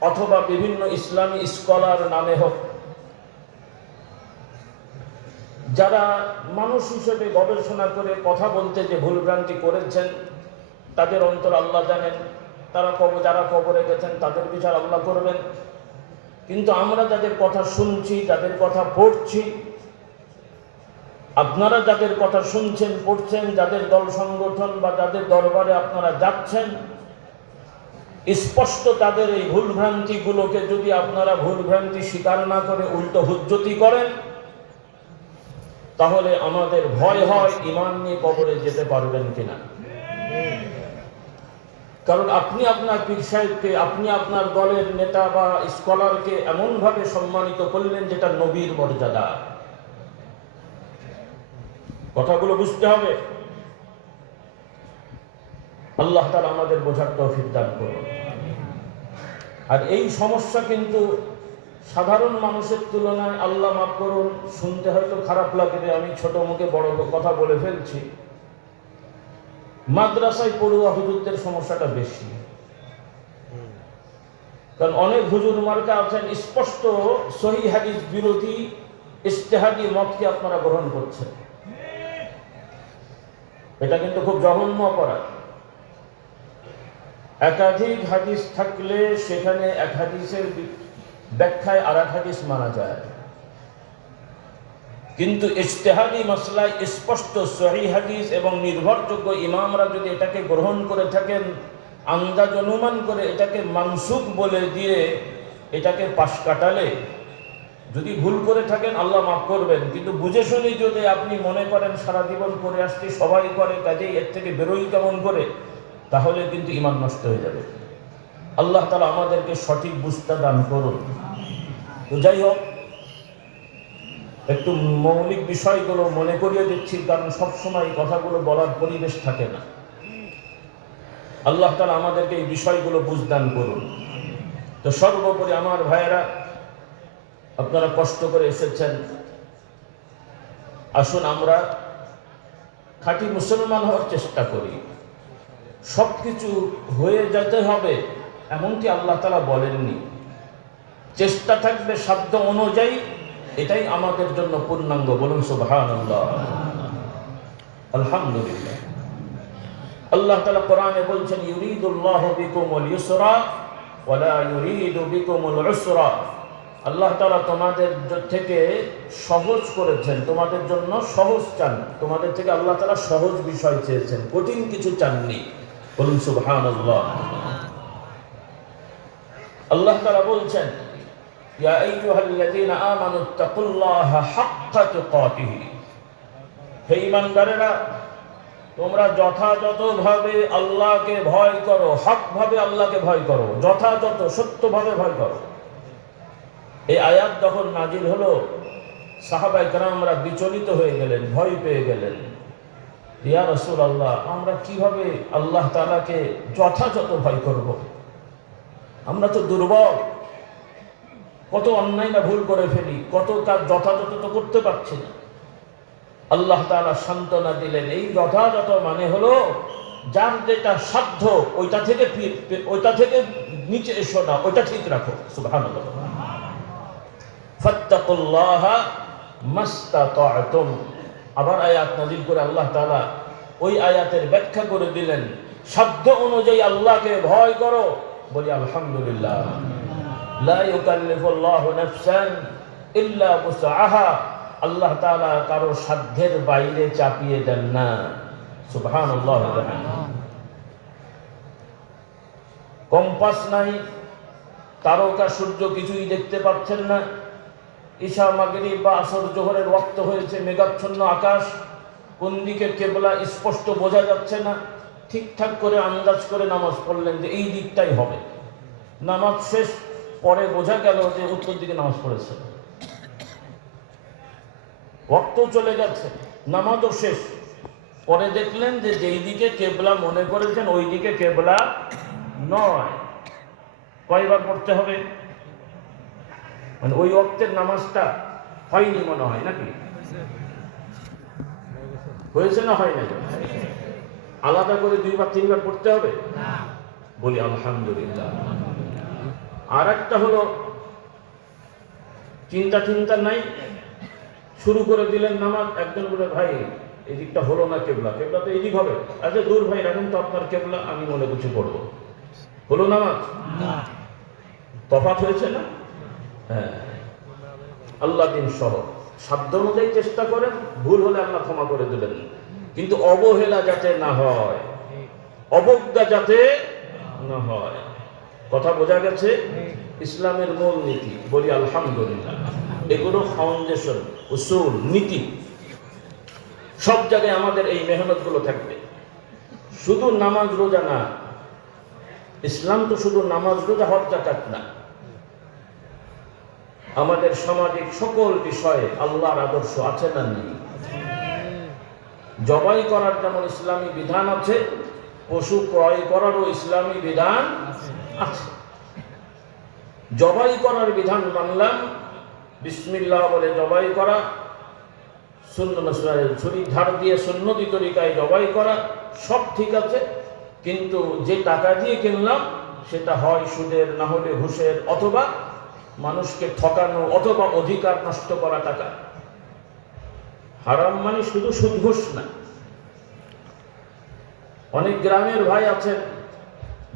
অথবা বিভিন্ন ইসলামী স্কলার নামে হোক, যারা মানুষ হিসেবে গবেষণা করে কথা বলতে যে ভুলভ্রান্তি করেছেন, তাদের অন্তর আল্লাহ জানেন। যারা কবরে গেছেন তাদের বিচার আল্লাহ করবেন। কিন্তু আমরা যাদের কথা শুনছি, যাদের কথা পড়ছি, আপনারা যাদের কথা শুনছেন, পড়ছেন, যাদের দল সংগঠন বা যাদের দরবারে আপনারা যাচ্ছেন, স্পষ্ট তাদের এই ভুলভ্রান্তিগুলোকে যদি আপনারা ভুলভ্রান্তি স্বীকার না করে উল্টো হুজ্জতি করেন, তাহলে আমাদের ভয় হয় ঈমান নিয়ে কবরে যেতে পারবেন কিনা। কারণ আপনি আপনার পীর সাহেবকে, আপনি আপনার দলের নেতা বা স্কলারকে এমনভাবে সম্মানিত করলেন যেটা নবীর মর্যাদা। কথাগুলো বুঝতে হবে। আল্লাহ তাআলা আমাদের বোঝার তৌফিক দান করুন। আর এই সমস্যা কিন্তু সাধারণ মানুষের তুলনায়, আল্লাহ মাফ করুন, শুনতে হয়তো খারাপ লাগবে, আমি ছোট মুখে বড় কথা বলে ফেলছি, মাদ্রাসায় পড়ুয়া হুজুরদের সমস্যাটা বেশি। কারণ অনেক হুজুর মার্কা আছেন স্পষ্ট সহিহ হাদিস বিরোধী ইজতিহাদি মতকে আপনারা গ্রহণ করছেন। এটা কিন্তু খুব জঘন্য অপরাধ। একাধিক হাদিস থাকলে সেখানে এক হাদিসের ব্যাখ্যায় আর এক হাদিস মানা যায়, কিন্তু ইজতিহাদি মাসলায় স্পষ্ট সহিহ হাদিস এবং নির্ভরযোগ্য ইমামরা যদি এটাকে গ্রহণ করে থাকেন, আন্দাজ অনুমান করে এটাকে মানসুখ বলে দিয়ে এটাকে পাশ কাটালে, যদি ভুল করে থাকেন আল্লাহ মাফ করবেন, কিন্তু বুঝে শুনি যদি আপনি মনে করেন সারা জীবন করে আসছি সবাই করে কাজেই এর থেকে বেরোই কেমন করে, তাহলে কিন্তু ঈমান নষ্ট হয়ে যাবে। আল্লাহ তাআলা আমাদেরকে সঠিক বুঝতে দান করুন। তো যাই হোক, একটু মৌলিক বিষয়গুলো মনে করিয়ে দিচ্ছি, কারণ সবসময় এই কথাগুলো বলার পরিবেশ থাকে না। আল্লাহ তাআলা আমাদেরকে এই বিষয়গুলো বুঝদান করুন। তো সর্বোপরি আমার ভাইয়েরা, আপনারা কষ্ট করে এসেছেন, আসুন আমরা খাঁটি মুসলমান হওয়ার চেষ্টা করি। সব কিছু হয়ে যেতে হবে এমনকি আল্লাহ তাআলা বলেননি, চেষ্টা থাকবে সাধ্য অনুযায়ী, এটাই আমাদের জন্য পূর্ণাঙ্গ। বলুন সুবহানাল্লাহ, আলহামদুলিল্লাহ। আল্লাহ তাআলা কোরআনে বলছেন, ইউরিদুল্লাহু বিকুমুল ইউসরা ওয়া লা ইউরিদু বিকুমুল উসরা। আল্লাহ তাআলা তোমাদের থেকে সহজ করেছেন, তোমাদের জন্য সহজ চান, তোমাদের থেকে আল্লাহ তাআলা সহজ বিষয় চেয়েছেন, কঠিন কিছু চাননি। বলুন সুবহানাল্লাহ। আল্লাহ তাআলা বলছেন, ইয়া আইয়ুহাল্লাযীনা আমানুত্তাকুল্লাহা হাক্কা তুকাতিহি। হে ঈমানদারেরা, তোমরা যথাযথভাবে আল্লাহকে ভয় করো, হকভাবে আল্লাহকে ভয় করো, যথাযথ সত্যভাবে ভয় করো। এই আয়াত যখন নাজিল হলো, সাহাবায়ে কেরামরা বিচলিত হয়ে গেলেন, ভয় পেয়ে গেলেন। ইয়া রাসূলুল্লাহ, আমরা কিভাবে আল্লাহ তাআলাকে যথাযথ ভয় করব? আমরা তো দুর্বল, কত অন্যায় না ভুল করে ফেলি, কত কাজ যথাযথ তো করতে পারছি না। আল্লাহ তাআলা সান্ত্বনা দিলেন, এই যথাযথ মানে হলো যার যেটা সাধ্য ওইটা থেকে নিচে এসো না, ওইটা ঠিক রাখো। সুবহানাল্লাহ। ফাত্তাকুল্লাহা মাস্তাতা'তুম। আবার আয়াত নাযিল করে আল্লাহ তাআলা ওই আয়াতের ব্যাখ্যা করে দিলেন, সাধ্য অনুযায়ী আল্লাহকে ভয় করো। বলি আলহামদুলিল্লাহ। লা ইউকাল্লিফুল্লাহু নাফসান ইল্লা উসআহা। আল্লাহ তাআলা কারো সাধ্যের বাইরে চাপিয়ে দেন না। সুবহানাল্লাহ। কম্পাস নাই, তারকা সূর্য কিছুই দেখতে পাচ্ছেন না, ঈশা মাগরিব বা আসর জোহরের ওয়াক্ত হয়েছে, মেঘাচ্ছন্ন আকাশ, কোন দিকে কিবলা স্পষ্ট বোঝা যাচ্ছে না, ঠিকঠাক করে আন্দাজ করে নামাজ পড়লেন যে এই দিকটাই হবে, নামাজ শেষ, পরে বোঝা গেল যে উত্তর দিকে নামাজ পড়েছে, ওয়াক্ত চলে গেছে, নামাজও শেষ, পরে দেখলেন যে যেই দিকে কিবলা মনে করেছেন ওই দিকে কিবলা নয়। কয়বার পড়তে হবে? মানে ওই ওয়াক্তের নামাজটা হয়নি মনে হয়, নাকি হয়েছে না হয় না? আলাদা করে 2 বার 3 বার পড়তে হবে? বলি আলহামদুলিল্লাহ। আর একটা হলো চিন্তা নাই, শুরু করে দিলেন নামাজ। একজন বলে, ভাই এই দিকটা হলো না, কেবলা তো এই দিক হবে। আচ্ছা দূর ভাই, রাখুন তো আপনার কেবলা, আমি মনে করছি পড়বো। হলো নামাজ? তফাৎ হয়েছে না? হ্যাঁ। আল্লাহ দিন সহ সাধ্য অনুযায়ী চেষ্টা করেন, ভুল হলে আল্লাহ ক্ষমা করে দেবেন, কিন্তু অবহেলা যাতে না হয়, অবজ্ঞা যাতে না হয়। কথা বোঝা গেছে? ইসলামের মূল নীতি। বলি আলহামদুলিল্লাহ। এগুলো ফাউন্ডেশন, উসুল, নীতি। সব জায়গায় আমাদের এই মেহনতগুলো থাকবে। শুধু নামাজ রোজা না, ইসলাম তো শুধু নামাজ রোজা হজ যাকাত না, আমাদের সামাজিক সকল বিষয়ে আল্লাহর আদর্শ আছে না নেই? জবাই করার যেমন ইসলামী বিধান আছে, পশু ক্রয় করারও ইসলামী বিধান আছে। জবাই করার বিধান মানলাম, বিসমিল্লাহ বলে জবাই করা, ছুরি ধার দিয়ে সুন্নতি তরিকায় জবাই করা, সব ঠিক আছে, কিন্তু যে টাকা দিয়ে কিনলাম সেটা হয় সুদের, না হলে ঘুষের, অথবা মানুষকে ঠকানো, অথবা অধিকার নষ্ট করা টাকা। হারাম মানে শুধু সুদ ঘুষ না। অনেক গ্রামের ভাই আছেন,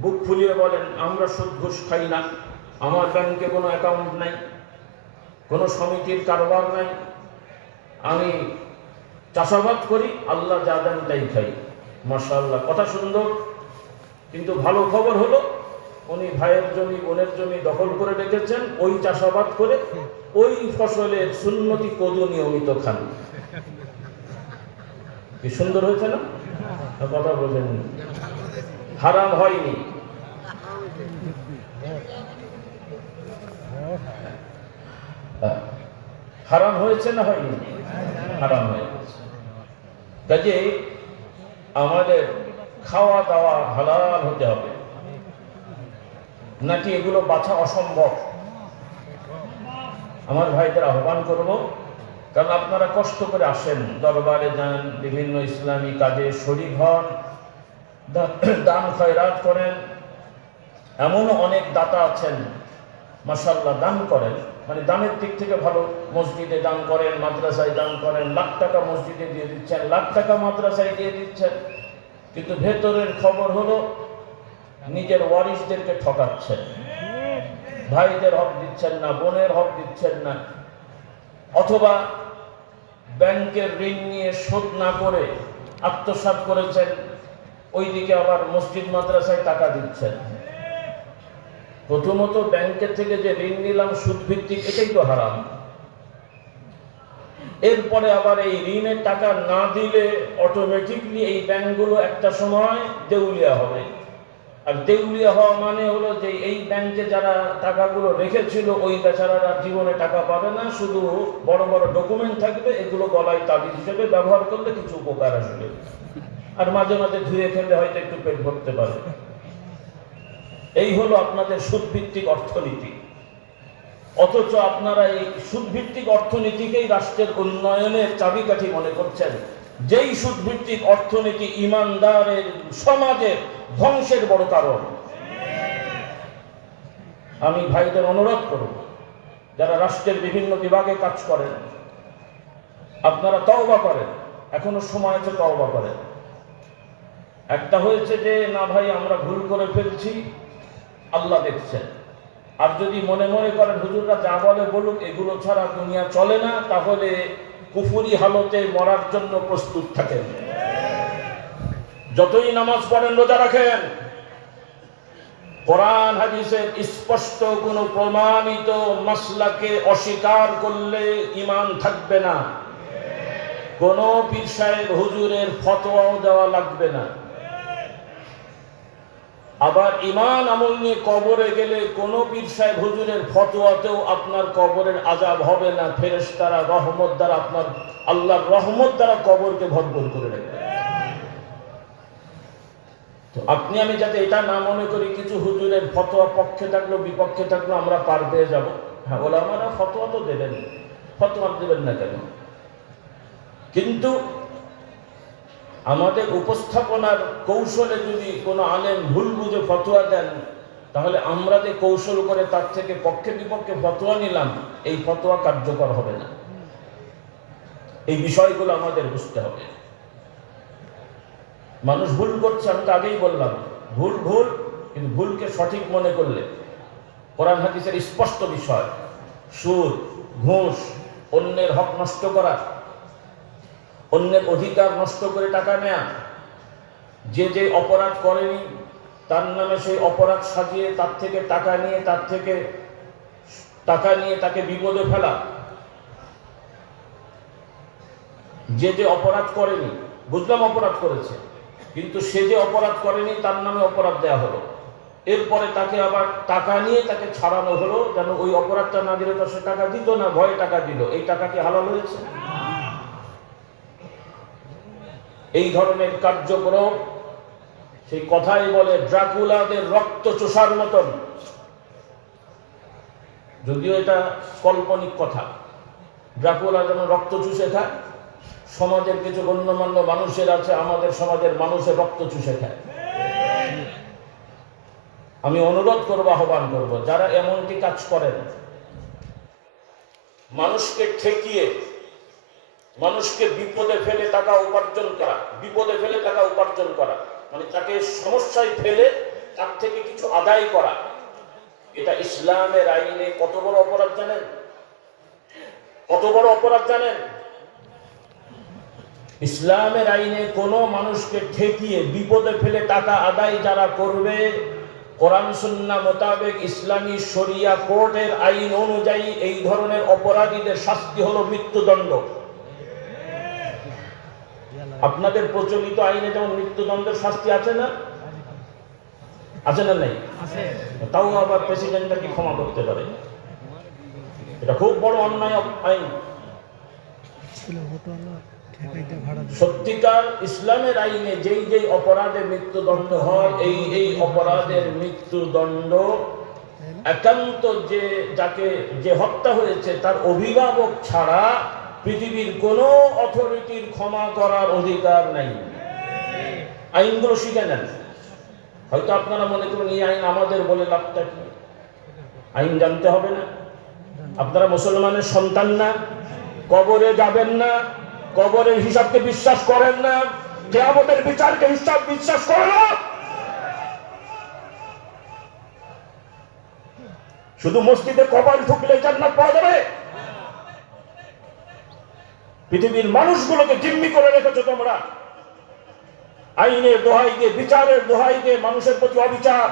বুক ফুলিয়ে বলেন, আমরা সুদ ঘুষ খাই না, আমার ব্যাংকে কোনো অ্যাকাউন্ট নাই, কোনো সমিতির কারবার নাই, আমি চাষাবাদ করি, আল্লাহ যা দেন তাই খাই। মাশাআল্লাহ, কথা সুন্দর, কিন্তু ভালো খবর হলো উনি ভাইয়ের জমি, বোনের জমি দখল করে রেখেছেন, ওই চাষাবাদ করে ওই ফসলের সুন্নতি কদু নিয়মিত খান। কি সুন্দর হয়েছে না? কথা বলেন, হারাম হয়নি। হারাম হয়েছে না হয়নি? হারাম হয়ে গেছে। কাজে আমাদের খাওয়া দাওয়া হালাল হতে হবে, নাকি এগুলো বাছা অসম্ভব? আমার ভাইদের আহ্বান করব, কারণ আপনারা কষ্ট করে আসেন, দরবারে যান, বিভিন্ন ইসলামী কাজে শরীক হন, দান খয়রাত করেন। এমনও অনেক দাতা আছেন মাশাআল্লাহ, দান করেন, মানে দানের দিক থেকে ভালো, মসজিদে দান করেন, মাদ্রাসায় দান করেন, লাখ টাকা মসজিদে দিয়ে দিচ্ছেন, লাখ টাকা মাদ্রাসায় দিয়ে দিচ্ছেন, কিন্তু ভেতরের খবর হলো নিজের ওয়ারিসদেরকে ঠকাচ্ছেন, ভাইদের হক দিচ্ছেন না, বোনের হক দিচ্ছেন না, অথবা ব্যাংকের ঋণ নিয়ে শোধ না করে আত্মসাৎ করেছেন, ওইদিকে আবার মসজিদ মাদ্রাসায় টাকা দিচ্ছেন। প্রথমত ব্যাংকের থেকে যে ঋণ নিলাম সুদ ভিত্তিক, এটাই তো হারাম। এরপরে আবার এই ঋণের টাকা না দিলে অটোমেটিকলি এই ব্যাংকগুলো একটা সময় দেউলিয়া হবে। আর দেউলিয়া হওয়া মানে হলো যে এই ব্যাংকে যারা টাকাগুলো রেখেছিল ওই বেচারারা জীবনে টাকা পাবে না, শুধু বড় বড় ডকুমেন্ট থাকবে, এগুলো গলায় তাবিজ হিসেবে ব্যবহার করলে কিছু উপকার আসবে, আর মাঝে মাঝে ধুয়ে খেলে হয়তো একটু পেট ভরতে পারে। এই হলো আপনাদের সুদভিত্তিক অর্থনীতি। অথচ আপনারা এই সুদভিত্তিক অর্থনীতিকেই রাষ্ট্রের উন্নয়নের চাবিকাঠি মনে করছেন, যেই সুদভিত্তিক অর্থনীতি ইমানদারের সমাজের ধ্বংসের বড় কারণ। আমি ভাইদের অনুরোধ করব, যারা রাষ্ট্রের বিভিন্ন বিভাগে কাজ করেন, আপনারা তওবা করেন, এখনো সময় আছে, তওবা করেন। একটা হয়েছে যে না ভাই আমরা ভুল করে ফেলছি, আল্লাহ দেখছেন। আর যদি মনে মনে করেন হুজুররা যা বলে বলুক, এগুলো ছাড়া দুনিয়া চলে না, তাহলে কুফরি হালতে মরার জন্য প্রস্তুত থাকেন। যতই নামাজ পড়েন, রোজা রাখেন, কোরআন হাদিসের স্পষ্ট কোনো প্রমাণিত মাসলাকে অস্বীকার করলে ঈমান থাকবে না। কোন পীর সাহেব হুজুরের ফতোয়াও দেওয়া লাগবে না। আবার ঈমান আমল নিয়ে কবরে গেলে কোন পীর সাহেব হুজুরের ফতোয়াতেও আপনার কবরের আযাব হবে না। ফেরেশতারা রহমত দ্বারা, আপনার আল্লাহর রহমত দ্বারা কবরকে ভরপুর করে রাখবে। তো আপনি আমি যাতে এটা না মনে করি কিছু হুজুরের ফতোয়া পক্ষে থাকলো বিপক্ষে থাকলো আমরা পার পেয়ে যাব। হ্যাঁ, ওলামারা ফতোয়া তো দেবেন, ফতোয়া দেবেন না কেন? কিন্তু আমাদের উপস্থাপনার কৌশলে যদি কোনো আলেম ভুল বুঝে ফতোয়া দেন, তাহলে আমরা যে কৌশল করে তার থেকে পক্ষে বিপক্ষে ফতোয়া নিলাম, এই ফতোয়া কার্যকর হবে না। এই বিষয়গুলো আমাদের বুঝতে হবে। মানুষ ভুল করছে, আমি তো আগেই বললাম, ভুল ভুল, কিন্তু ভুলকে সঠিক মনে করলে কোরআন হাদিসের স্পষ্ট বিষয়, সুদ, ঘুষ, অন্যের হক নষ্ট করা, অন্যের অধিকার নষ্ট করে টাকা নেয়া, যে যে অপরাধ করেনি তার নামে সেই অপরাধ সাজিয়ে তার থেকে টাকা নিয়ে তাকে বিপদে ফেলা, যে যে অপরাধ করেনি, বুঝলাম অপরাধ করেছে, কিন্তু সে যে অপরাধ করেনি তার নামে অপরাধ দেয়া হলো, এরপরে তাকে আবার টাকা নিয়ে তাকে ছাড়ানো হলো, যেন ওই অপরাধটা না দিলে তো সে টাকা দিত না, ভয়ে টাকা দিল। এই টাকা কি হালাল হয়েছে? এই ধরনের কার্যক্রম সেই কথাই বলে ড্রাকুলাদের রক্ত চোষার মতন। যদিও এটা কাল্পনিক কথা, ড্রাকুলা যেন রক্ত চুষে খায়, সমাজের কিছু গণ্যমান্য মানুষের আছে আমাদের সমাজের মানুষের রক্ত চুষে খায়। আমি অনুরোধ করবো, আহ্বান করব, যারা এমনটি কাজ করেন, মানুষকে ঠেকিয়ে, মানুষকে বিপদে ফেলে টাকা উপার্জন করা, বিপদে ফেলে টাকা উপার্জন করা, মানে তাকে সমস্যায় ফেলে তার থেকে কিছু আদায় করা, এটা ইসলামের আইনে কত বড় অপরাধ জানেন? কত বড় অপরাধ জানেন? ইসলামের আইনে কোনো মানুষকে ঠেকিয়ে বিপদে ফেলে টাকা আদায় যারা করবে, কোরআন সুন্নাহ মোতাবেক ইসলামী শরিয়া কোর্টের আইন অনুযায়ী এই ধরনের অপরাধীদের শাস্তি হলো মৃত্যুদণ্ড। আপনাদের প্রচলিত আইনে যেমন মৃত্যুদণ্ডের শাস্তি আছে না? আছে না? নেই? তাও আবার প্রেসিডেন্টটা কি ক্ষমা করতে পারে? এটা খুব বড় অন্যায় আইন। সত্যিকার ইসলামের আইনে যেই যেই অপরাধে মৃত্যুদণ্ড হয়, এই অপরাধের মৃত্যুদণ্ড একান্ত যে হত্যা হয়েছে তার অভিভাবক ছাড়া পৃথিবীর কোন অথরিটির ক্ষমা করার অধিকার নাই। আইনগুলো শিখে নেন। হয়তো আপনারা মনে করুন এই আইন আমাদের বলে লাভটা কি? আইন জানতে হবে না? আপনারা মুসলমানের সন্তান না? কবরে যাবেন না? কবরের হিসাবকে বিশ্বাস করেন না? কিয়ামতের বিচারকে বিশ্বাস করেন না? শুধু মসজিদে কপাল ঠুকলে জান্নাত পাওয়া যাবে? পৃথিবীর মানুষগুলোকে জিম্মি করে রেখেছো তোমরা। আইনের দোহাই দিয়ে, বিচারের দোহাই দিয়ে মানুষের প্রতি অবিচার,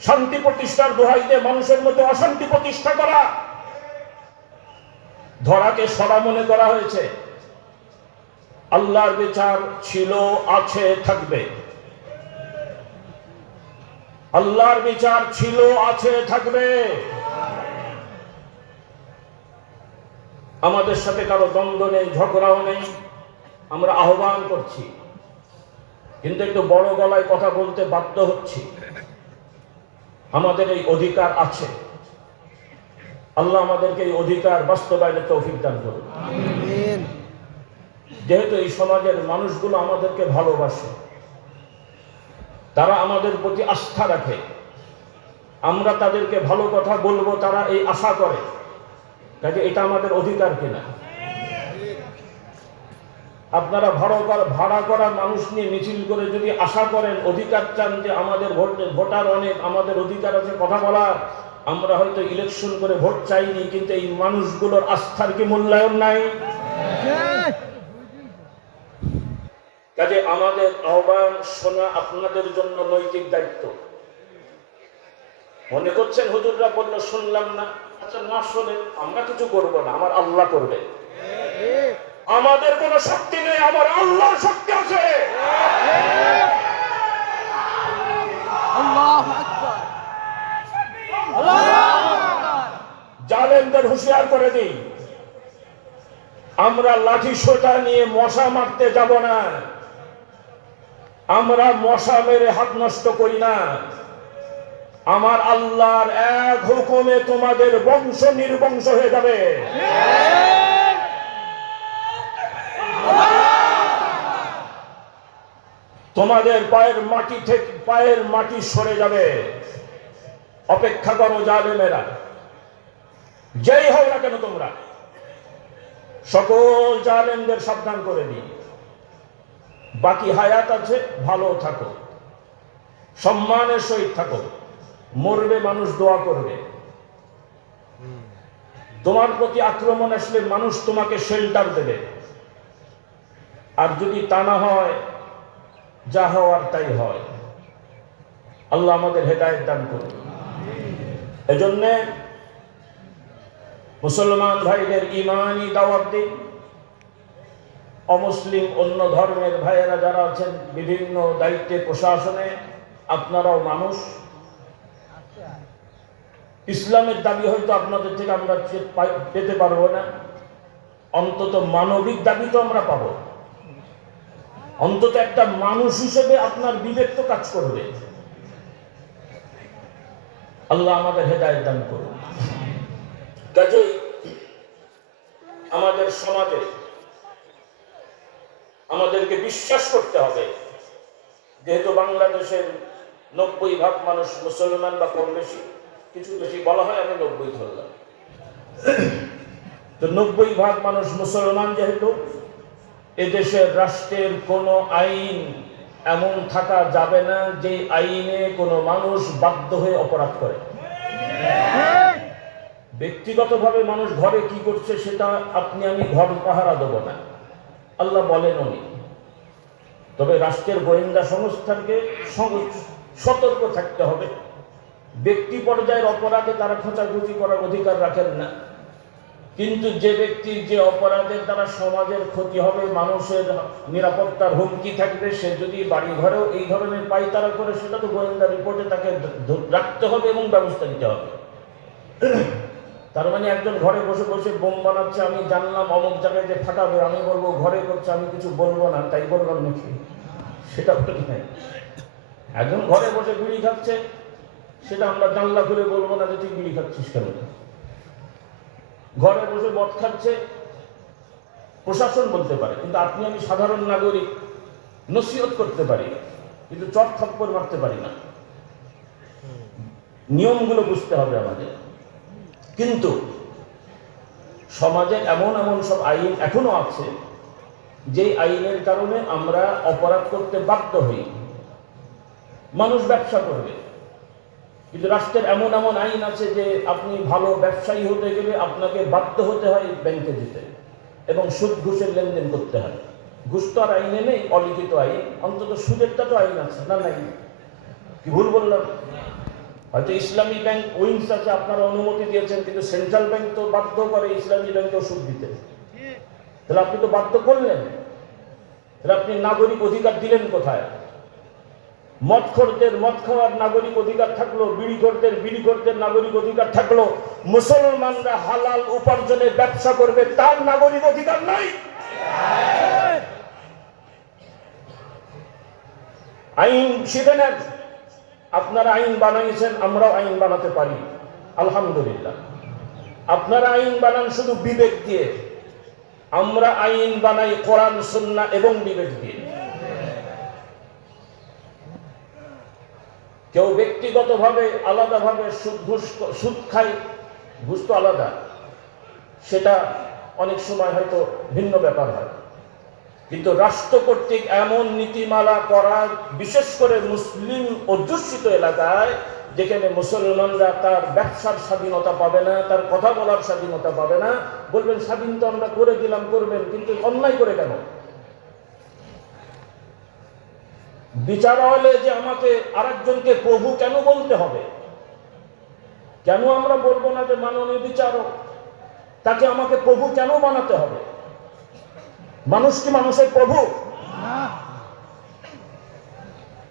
শান্তি প্রতিষ্ঠার দোহাই দিয়ে মানুষের মধ্যে অশান্তি প্রতিষ্ঠা করা, ধরাকে সরা মনে করা হয়েছে। আল্লাহর বিচার ছিল, আছে, থাকবে। আল্লাহর বিচার ছিল, আছে, থাকবে। আমাদের সাথে কারো দ্বন্দ্ব নেই, ঝগড়াও নেই। আমরা আহ্বান করছি, কিন্তু একটু বড় গলায় কথা বলতে বাধ্য হচ্ছি। আমাদের এই অধিকার আছে। আল্লাহ আমাদেরকে এই অধিকার বাস্তবায়নের তৌফিক দান করুন। যেহেতু এই সমাজের মানুষগুলো আমাদেরকে ভালোবাসে, তারা আমাদের প্রতি আস্থা রাখে, আমরা তাদেরকে ভালো কথা বলবো, তারা এই আশা করে, কাজে এটা আমাদের অধিকার কিনা। আপনারা ভাড়া করা মানুষ নিয়ে মিছিল করে যদি আশা করেন, অধিকার চান যে আমাদের ভোটার অনেক, আমাদের অধিকার আছে কথা বলার, আমরা হয়তো ইলেকশন করে ভোট চাইনি, কিন্তু এই মানুষগুলোর আস্থার কি মূল্যায়ন নাই? কাজে আমাদের আহ্বান শোনা আপনাদের জন্য নৈতিক দায়িত্ব। মনে করছেন হুজুররা বললো শুনলাম না, আচ্ছা না শোনেন, আমরা কিছু করবো না, আমার আল্লাহ করবে। আমাদের কোনো শক্তি নেই, আমার আল্লাহর শক্তি আছে। জালেমদের হুঁশিয়ার করে দিই, আমরা লাঠি সোটা নিয়ে মশা মারতে যাব না। আমরা মশা মেরে হাত নষ্ট করি না। আমার আল্লাহর এক হুকুমে তোমাদের বংশ নির্বংশ হয়ে যাবে। তোমাদের পায়ের মাটি সরে যাবে। অপেক্ষা করো জালেমেরা, যেই হও না কেন তোমরা। সকল জালেমদের সাবধান করে দিই, বাকি হায়াত আছে, ভালো থাকো, সম্মানের সহিত থাকো। মরবে মানুষ দোয়া করবে। তোমার প্রতি আক্রমণ আসলে মানুষ তোমাকে শেল্টার দেবে। আর যদি তা না হয়, যা হওয়ার তাই হয়। আল্লাহ আমাদের হেদায়েত দান করুন। এজন্য মুসলমান ভাইদের ঈমানি দাওয়াত দিন। অমুসলিম অন্য ধর্মের ভাইয়েরা যারা আছেন বিভিন্ন দায়িত্বে, প্রশাসনে, আপনারাও মানুষ। ইসলামের দাবি হয়তো আপনাদের থেকে আমরা পেতে পারবো না, অন্তত মানবিক দাবি তো আমরা পাবো। অন্তত একটা মানুষ হিসেবে আপনার বিবেক তো কাজ করবে। আল্লাহ আমাদের হেদায়েত দান করুন। কাজেই আমাদের সমাজে আমাদেরকে বিশ্বাস করতে হবে, যেহেতু বাংলাদেশের 90% মানুষ মুসলমান বা কম বেশি, কিছু বেশি বলা হয়, আমি 90 ধরলাম। তো 90% মানুষ মুসলমান যেহেতু, এদেশের রাষ্ট্রের কোনো আইন এমন থাকা যাবে না যে আইনে কোনো মানুষ বাধ্য হয়ে অপরাধ করে। ব্যক্তিগতভাবে মানুষ ঘরে কি করছে সেটা আপনি আমি ঘর পাহারা দেবো না, আল্লাহ বলেন উনি। তবে রাষ্ট্রের গোয়েন্দা সংস্থাকে সতর্ক থাকতে হবে। ব্যক্তি পর্যায়ের অপরাধে তারা খোঁচাখুচি করার অধিকার রাখেন না, কিন্তু যে ব্যক্তির যে অপরাধের দ্বারা সমাজের ক্ষতি হবে, মানুষের নিরাপত্তার হুমকি থাকবে, সে যদি বাড়ি ঘরেও এই ধরনের পায়তারা করে, সেটা তো গোয়েন্দা রিপোর্টে তাকে রাখতে হবে এবং ব্যবস্থা নিতে হবে। তার মানে একজন ঘরে বসে বসে বোম বানাচ্ছে, আমি জানলাম অমুক জায়গায় যে ফাটাবে, আমি বলবো ঘরে করছে, আমি কিছু বলবো না, তাই বললাম নাকি? সেটা তো ঠিক নাই। একজন ঘরে বসে বিড়ি খাচ্ছে, সেটা আমরা জানলা খুলে বলবো না যে তুই বিড়ি খাচ্ছিস কেন। ঘরে বসে মদ খাচ্ছে, প্রশাসন বলতে পারে, কিন্তু আপনি আমি সাধারণ নাগরিক নসিহত করতে পারি, কিন্তু চট থাপ্পড় মারতে পারি না। নিয়মগুলো বুঝতে হবে আমাদের। কিন্তু সমাজে এমন এমন সব আইন এখনো আছে যে আইনের কারণে আমরা অপরাধ করতে বাধ্য হই। মানুষ ব্যবসা করবে, কিন্তু রাষ্ট্রের এমন এমন আইন আছে যে আপনি ভালো ব্যবসায়ী হতে গেলে আপনাকে বাধ্য হতে হয় ব্যাংকে যেতে এবং সুদ ঘুষের লেনদেন করতে হয়। ঘুষ তো আর আইনে নেই, অলিখিত আইন, অন্তত সুদেরটা তো আইন আছে না? নাই? কি ভুল বললাম? হয়তো ইসলামী ব্যাংক উইংস আছে, আপনারা অনুমতি দিয়েছেন, কিন্তু সেন্ট্রাল ব্যাংক তো বাধ্য করে ইসলামী ব্যাংকেও সুদ দিতে। তাহলে আপনি তো বাধ্য করলেন, তাহলে আপনি নাগরিক অধিকার দিলেন কোথায়? মদখোরদের মদ খাওয়ার নাগরিক অধিকার থাকলো, বিড়িখোরদের নাগরিক অধিকার থাকলো, মুসলমানরা হালাল উপার্জনে ব্যবসা করবে, তার নাগরিক অধিকার নাই। আইন শিখে নেন। আপনারা আইন বানাইছেন, আমরাও আইন বানাতে পারি, আলহামদুলিল্লাহ। আপনারা আইন বানান শুধু বিবেক দিয়ে, আমরা আইন বানাই কোরআন সুন্নাহ এবং বিবেক দিয়ে। কেউ ব্যক্তিগতভাবে আলাদাভাবে সুদ খায়, ঘুষ তো আলাদা, সেটা অনেক সময় হয়তো ভিন্ন ব্যাপার হয়। কিন্তু রাষ্ট্র কর্তৃক এমন নীতিমালা করা, বিশেষ করে মুসলিম অধ্যুষিত এলাকায়, যেখানে মুসলমানরা তার ব্যবসার স্বাধীনতা পাবে না, তার কথা বলার স্বাধীনতা পাবে না। বলবেন স্বাধীন তো আমরা করে দিলাম, করবেন, কিন্তু অন্যায় করে কেন? বিচার হলে যে আমাকে আরেকজনকে প্রভু কেন বলতে হবে? কেন আমরা বলবো না যে মাননীয় বিচারক, তাকে আমাকে প্রভু কেন বানাতে হবে? মানুষ কি মানুষের প্রভু?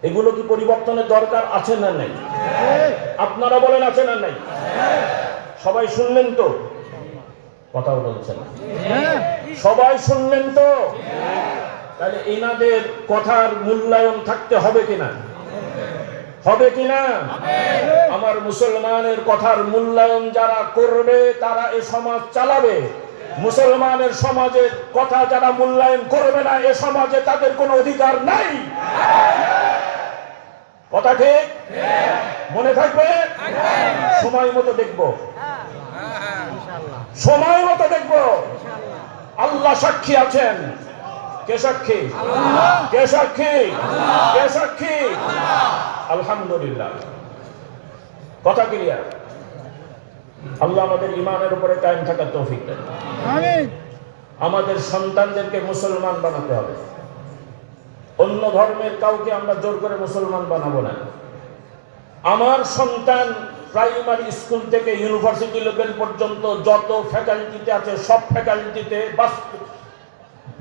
এগুলো কি পরিবর্তনের দরকার আছে না নাই? আপনারা বলেন আছে না নাই? সবাই শুনলেন তো? কথা বলছেন, সবাই শুনলেন তো? তাহলে এনাদের কথার মূল্যায়ন থাকতে হবে কিনা? হবে কিনা? আমার মুসলমানের কথার মূল্যায়ন যারা করবে, তারা এ সমাজ চালাবে। মুসলমানের সমাজের কথা যারা মূল্যায়ন করবে না, এ সমাজে তাদের কোনো অধিকার নাই। কথা ঠিক? মনে থাকবে? সময় মতো দেখবো, সময় মতো দেখবো। আল্লাহ সাক্ষী আছেন। কে সাক্ষী? কে সাক্ষী? কে সাক্ষী? আলহামদুলিল্লাহ। কথা ক্লিয়ার? আল্লাহ আমাদের ইমানের উপরে কায়েম থাকার তৌফিক দেন। আমাদের সন্তানদেরকে মুসলমান বানাতে হবে। অন্য ধর্মের কাউকে আমরা জোর করে মুসলমান বানাবো না। আমার সন্তান প্রাইমারি স্কুল থেকে ইউনিভার্সিটি লেভেল পর্যন্ত যত ফ্যাকাল্টিতে আছে, সব ফ্যাকাল্টিতে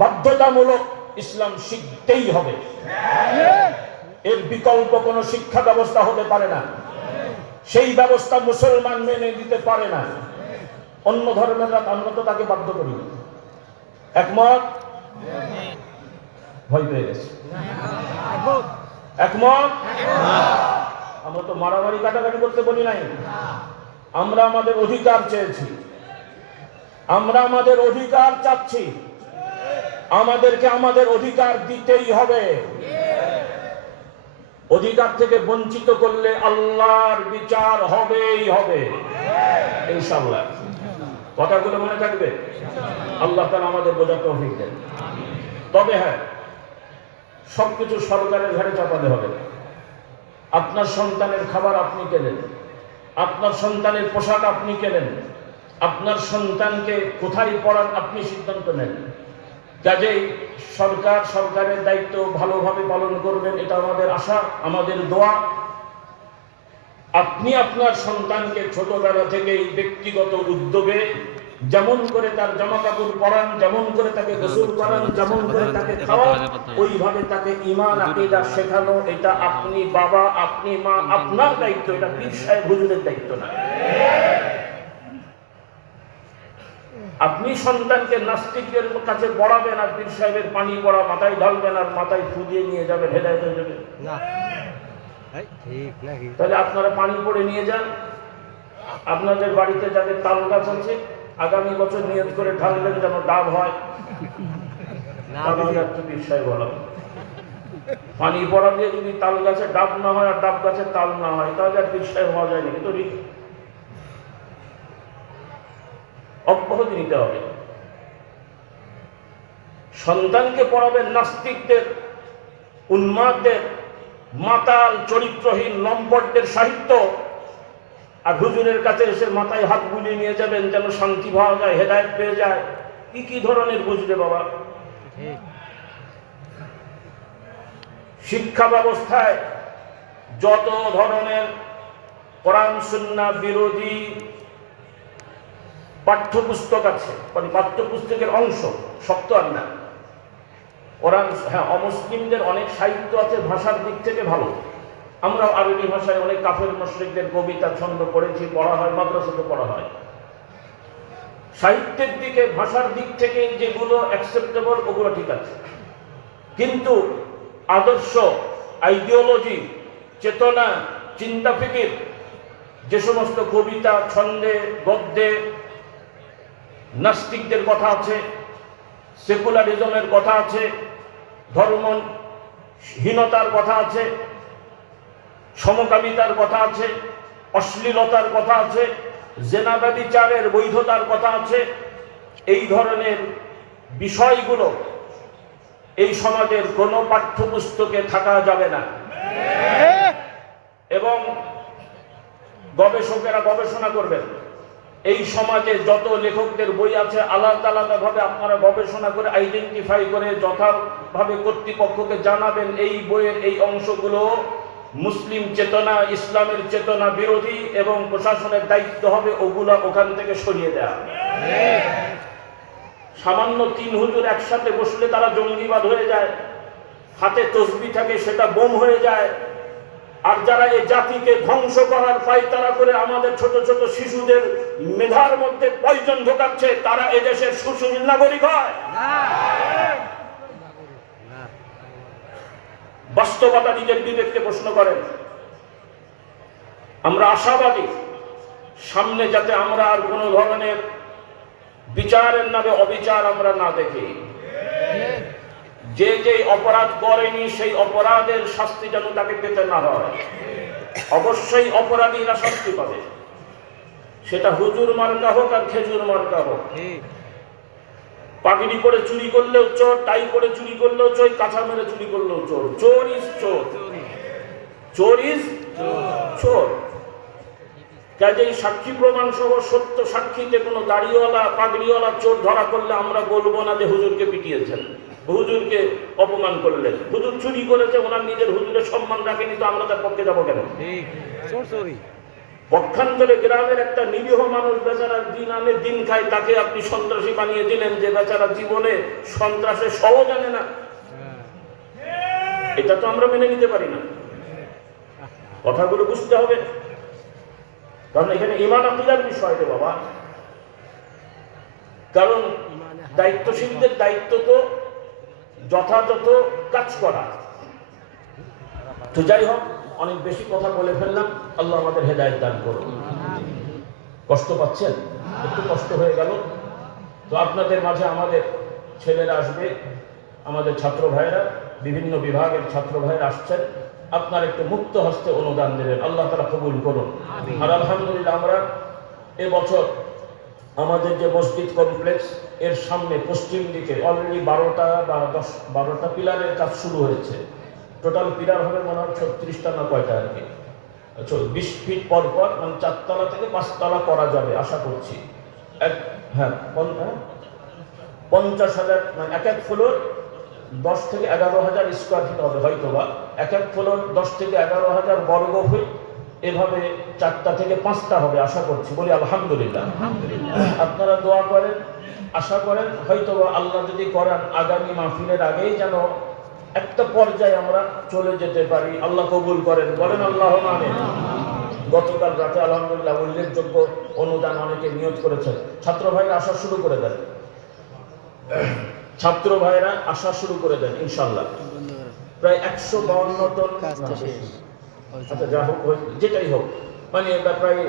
বাধ্যতামূলক ইসলাম শিখতেই হবে। এর বিকল্প কোনো শিক্ষা ব্যবস্থা হতে পারে না। সেই ব্যবস্থা মুসলমান মেনে দিতে পারে না। অন্য ধর্মের আমরা তো তাকে বাধ্য করি। একমত? ভয় পেয়ে গেছে। একমত? আমরা তো মারামারি কাটাকাটি করতে বলি নাই। আমরা আমাদের অধিকার চেয়েছি, আমরা আমাদের অধিকার চাচ্ছি। আমাদেরকে আমাদের অধিকার দিতেই হবে। অধিকার থেকে বঞ্চিত করলে আল্লাহর বিচার হবেই হবে ইনশাআল্লাহ। কথাগুলো মনে থাকবে। আল্লাহ তাআলা আমাদের বোঝার তৌফিক দেন। তবে হ্যাঁ, সবকিছু সরকারের ঘাড়ে চাপাতে হবে না। আপনার সন্তানের খাবার আপনি কেনেন, আপনার সন্তানের পোশাক আপনি কেনেন, আপনার সন্তানকে কোথায় পড়ান আপনি সিদ্ধান্ত নেন। কাজেই সরকারের দায়িত্ব ভালোভাবে পালন করবেন, এটা আমাদের আশা, আমাদের দোয়া। আপনি আপনার সন্তানকে ছোটবেলা থেকেই ব্যক্তিগত উদ্যোগে যেমন করে তার জামা কাপড় পরান, যেমন করে তাকে গোসল করান, যেমন করে তাকে খাওয়ান, ওইভাবে তাকে ঈমান আকীদা শেখানো, এটা আপনি বাবা, আপনি মা, আপনার দায়িত্ব। এটা পীর সাহেব হুজুরের দায়িত্ব না। আপনি সন্তানকে নাস্তিকের কাছে পড়াবেন আর পীর সাহেবের পানি পড়া মাথায় ঢালবেন আর মাথায় ফু দিয়ে নিয়ে যাবেন, হেদায়েত হয়ে যাবে না। ঠিক নাকি? তাহলে আপনারা পানি পড়ে নিয়ে যান। আপনাদের বাড়িতে যাদের তাল গাছ আছে, আগামী বছর নিয়ত করে ঢালবেন যেন ডাব হয়। পানি পড়া দিয়ে যদি তাল গাছে ডাব না হয় আর ডাব গাছে তাল না হয়, তাহলে আর পীর সাহেব হওয়া যায় নাকি? তো অব্যাহতি নিতে হবে। সন্তানকে পড়াবেন নাস্তিকদের, উন্মাদদের, মাতাল চরিত্রহীন লম্পটদের সাহিত্য, আর হুজুরের কাছে এসে মাথায় হাত বুলিয়ে নিয়ে যাবেন যেন শান্তি পাওয়া যায়, হেদায়েত পেয়ে যায়। কি ধরনের বুঝবে বাবা? শিক্ষা ব্যবস্থায় যত ধরনের কোরআন সুন্নাহ বিরোধী পাঠ্যপুস্তক আছে, মানে পাঠ্যপুস্তকের অংশ, শক্ত আর না। কোরআন, হ্যাঁ, অমুসলিমদের অনেক সাহিত্য আছে, ভাষার দিক থেকে ভালো। আমরা আরবি ভাষায় অনেক কাফের মুশরিকদের কবিতা ছন্দ পড়েছি, পড়া হয়, মাদ্রাসাতে পড়া হয়। সাহিত্যের দিকে, ভাষার দিক থেকে যেগুলো অ্যাকসেপ্টেবল ওগুলো ঠিক আছে, কিন্তু আদর্শ, আইডিওলজি, চেতনা, চিন্তা ফিকির, যে সমস্ত কবিতা, ছন্দে, গদ্যে নাস্তিকদের কথা আছে, সেকুলারিজমের কথা আছে, ধর্মহীনতার কথা আছে, সমকামিতার কথা আছে, অশ্লীলতার কথা আছে, জেনা ব্যভিচারের বৈধতার কথা আছে, এই ধরনের বিষয়গুলো এই সমাজের কোনো পাঠ্যপুস্তকে থাকা যাবে না। এবং গবেষকেরা গবেষণা করবেন, এই সমাজে যত লেখকদের বই আছে আলাদা আলাদাভাবে আপনারা গবেষণা করে আইডেন্টিফাই করে যথাভাবে কর্তৃপক্ষকে জানাবেন এই বইয়ের এই অংশগুলো মুসলিম চেতনা, ইসলামের চেতনা বিরোধী, এবং প্রশাসনের দায়িত্ব হবে ওগুলা ওখান থেকে সরিয়ে দেওয়া। সামান্য 3 হুজুর একসাথে বসলে তারা জঙ্গিবাদ হয়ে যায়, হাতে তসবিহ থাকে সেটা বোম হয়ে যায়। আর যারা এই জাতিকে ধ্বংস করার পায়তারা করে আমাদের ছোট ছোট শিশুদের মেধার মধ্যে পয়জন ঢোকাচ্ছে, তারা এদেশের সুশীল নাগরিক হয়? বাস্তবতা নিজের বিবেককে প্রশ্ন করেন। আমরা আশাবাদী, সামনে যাতে আমরা আর কোনো ধরনের বিচারের নামে অবিচার আমরা না দেখি। যে যে অপরাধ করেনি সেই অপরাধের শাস্তি যেন তাকে পেতে না হয়। অবশ্যই অপরাধীরা শাস্তি পাবে, সেটা হুজুর মার্কা হোক আর খেজুর মার্কা হোক। পাগড়ি করে চুরি করলেও চোর, টাই করে চুরি করলেও চোর, কাঁচা মেরে চুরি করলেও চোর। চোর ইজ চোর, চোর ইজ চোর। কাজেই সাক্ষী প্রমাণ সহ সত্য সাক্ষীতে কোনো দাড়িওয়ালা পাগড়িওয়ালা চোর ধরা করলে আমরা বলবো না যে হুজুরকে পিটিয়েছেন, হুজুরকে অপমান করলেন। হুজুর চুরি করেছে, ওনার নিজের হুজুরের সম্মান রাখেনি, তো আমরা তার পক্ষে যাবো কেন? পক্ষান্তরে গ্রামের একটা নিরীহ মানুষ বেচারা দিন আনে দিন খায়, তাকে আপনি সন্ত্রাসী বানিয়ে দিলেন, যে বেচারা জীবনে সন্ত্রাসের সহ জানে না। এটা তো আমরা মেনে নিতে পারি না। কথাগুলো বুঝতে হবে, কারণ এখানে ঈমান আকীদার বিষয় রে বাবা। কারণ দায়িত্বশীলদের দায়িত্ব তো যথাযথ কাজ করা। তো যাই হোক, অনেক বেশি কথা বলে ফেললাম, আল্লাহ আমাদের হেদায়েত দান করুন। কষ্ট পাচ্ছেন? একটু কষ্ট হয়ে গেল। তো আপনাদের মাঝে আমাদের ছেলেরা আসবে, আমাদের ছাত্র ভাইয়েরা, বিভিন্ন বিভাগের ছাত্র ভাইয়েরা আসছেন। আপনার একটু মুক্ত হস্তে অনুদান দেবেন, আল্লাহ তাআলা কবুল করুন। আর আলহামদুলিল্লাহ আমরা এবছর আমাদের যে মসজিদ কমপ্লেক্স এর সামনে পশ্চিম দিকে অলরেডি 12টা বা 12টা পিলারের কাজ শুরু হয়েছে। টোটাল পিলার হবে মনে হয় 36টা না কয়টা আর কি। 20 ফিট পর পর, মানে 4 তলা থেকে 5 তলা করা যাবে আশা করছি। হ্যাঁ 50,000, মানে এক এক ফ্লোর 10 থেকে 11,000 স্কোয়ার ফিট হবে হয়তো, বা এক এক ফ্লোর 10 থেকে 11,000 বর্গ ফিট, এভাবে 4টা থেকে 5টা হবে আশা করছি। বলি আলহামদুলিল্লাহ। আপনারা দোয়া করেন, আশা করেন হয়তো আল্লাহ যদি করেন আগামী মাহফিলের আগেই যেন একটা পর্যায়ে আমরা চলে যেতে পারি, আল্লাহ কবুল করেন, বলেন আল্লাহুম্মা আমিন। গতকাল রাতে আলহামদুলিল্লাহ উল্লেখযোগ্য অনুদান অনেকে নিয়োগ করেছেন। ছাত্র ভাইরা আসা শুরু করে দেন, ছাত্র ভাইরা আসা শুরু করে দেন ইনশাল্লাহ। প্রায় 152 টন, কাজটা শেষ। আচ্ছা যা হোক যেটাই হোক, মানে এটা প্রায়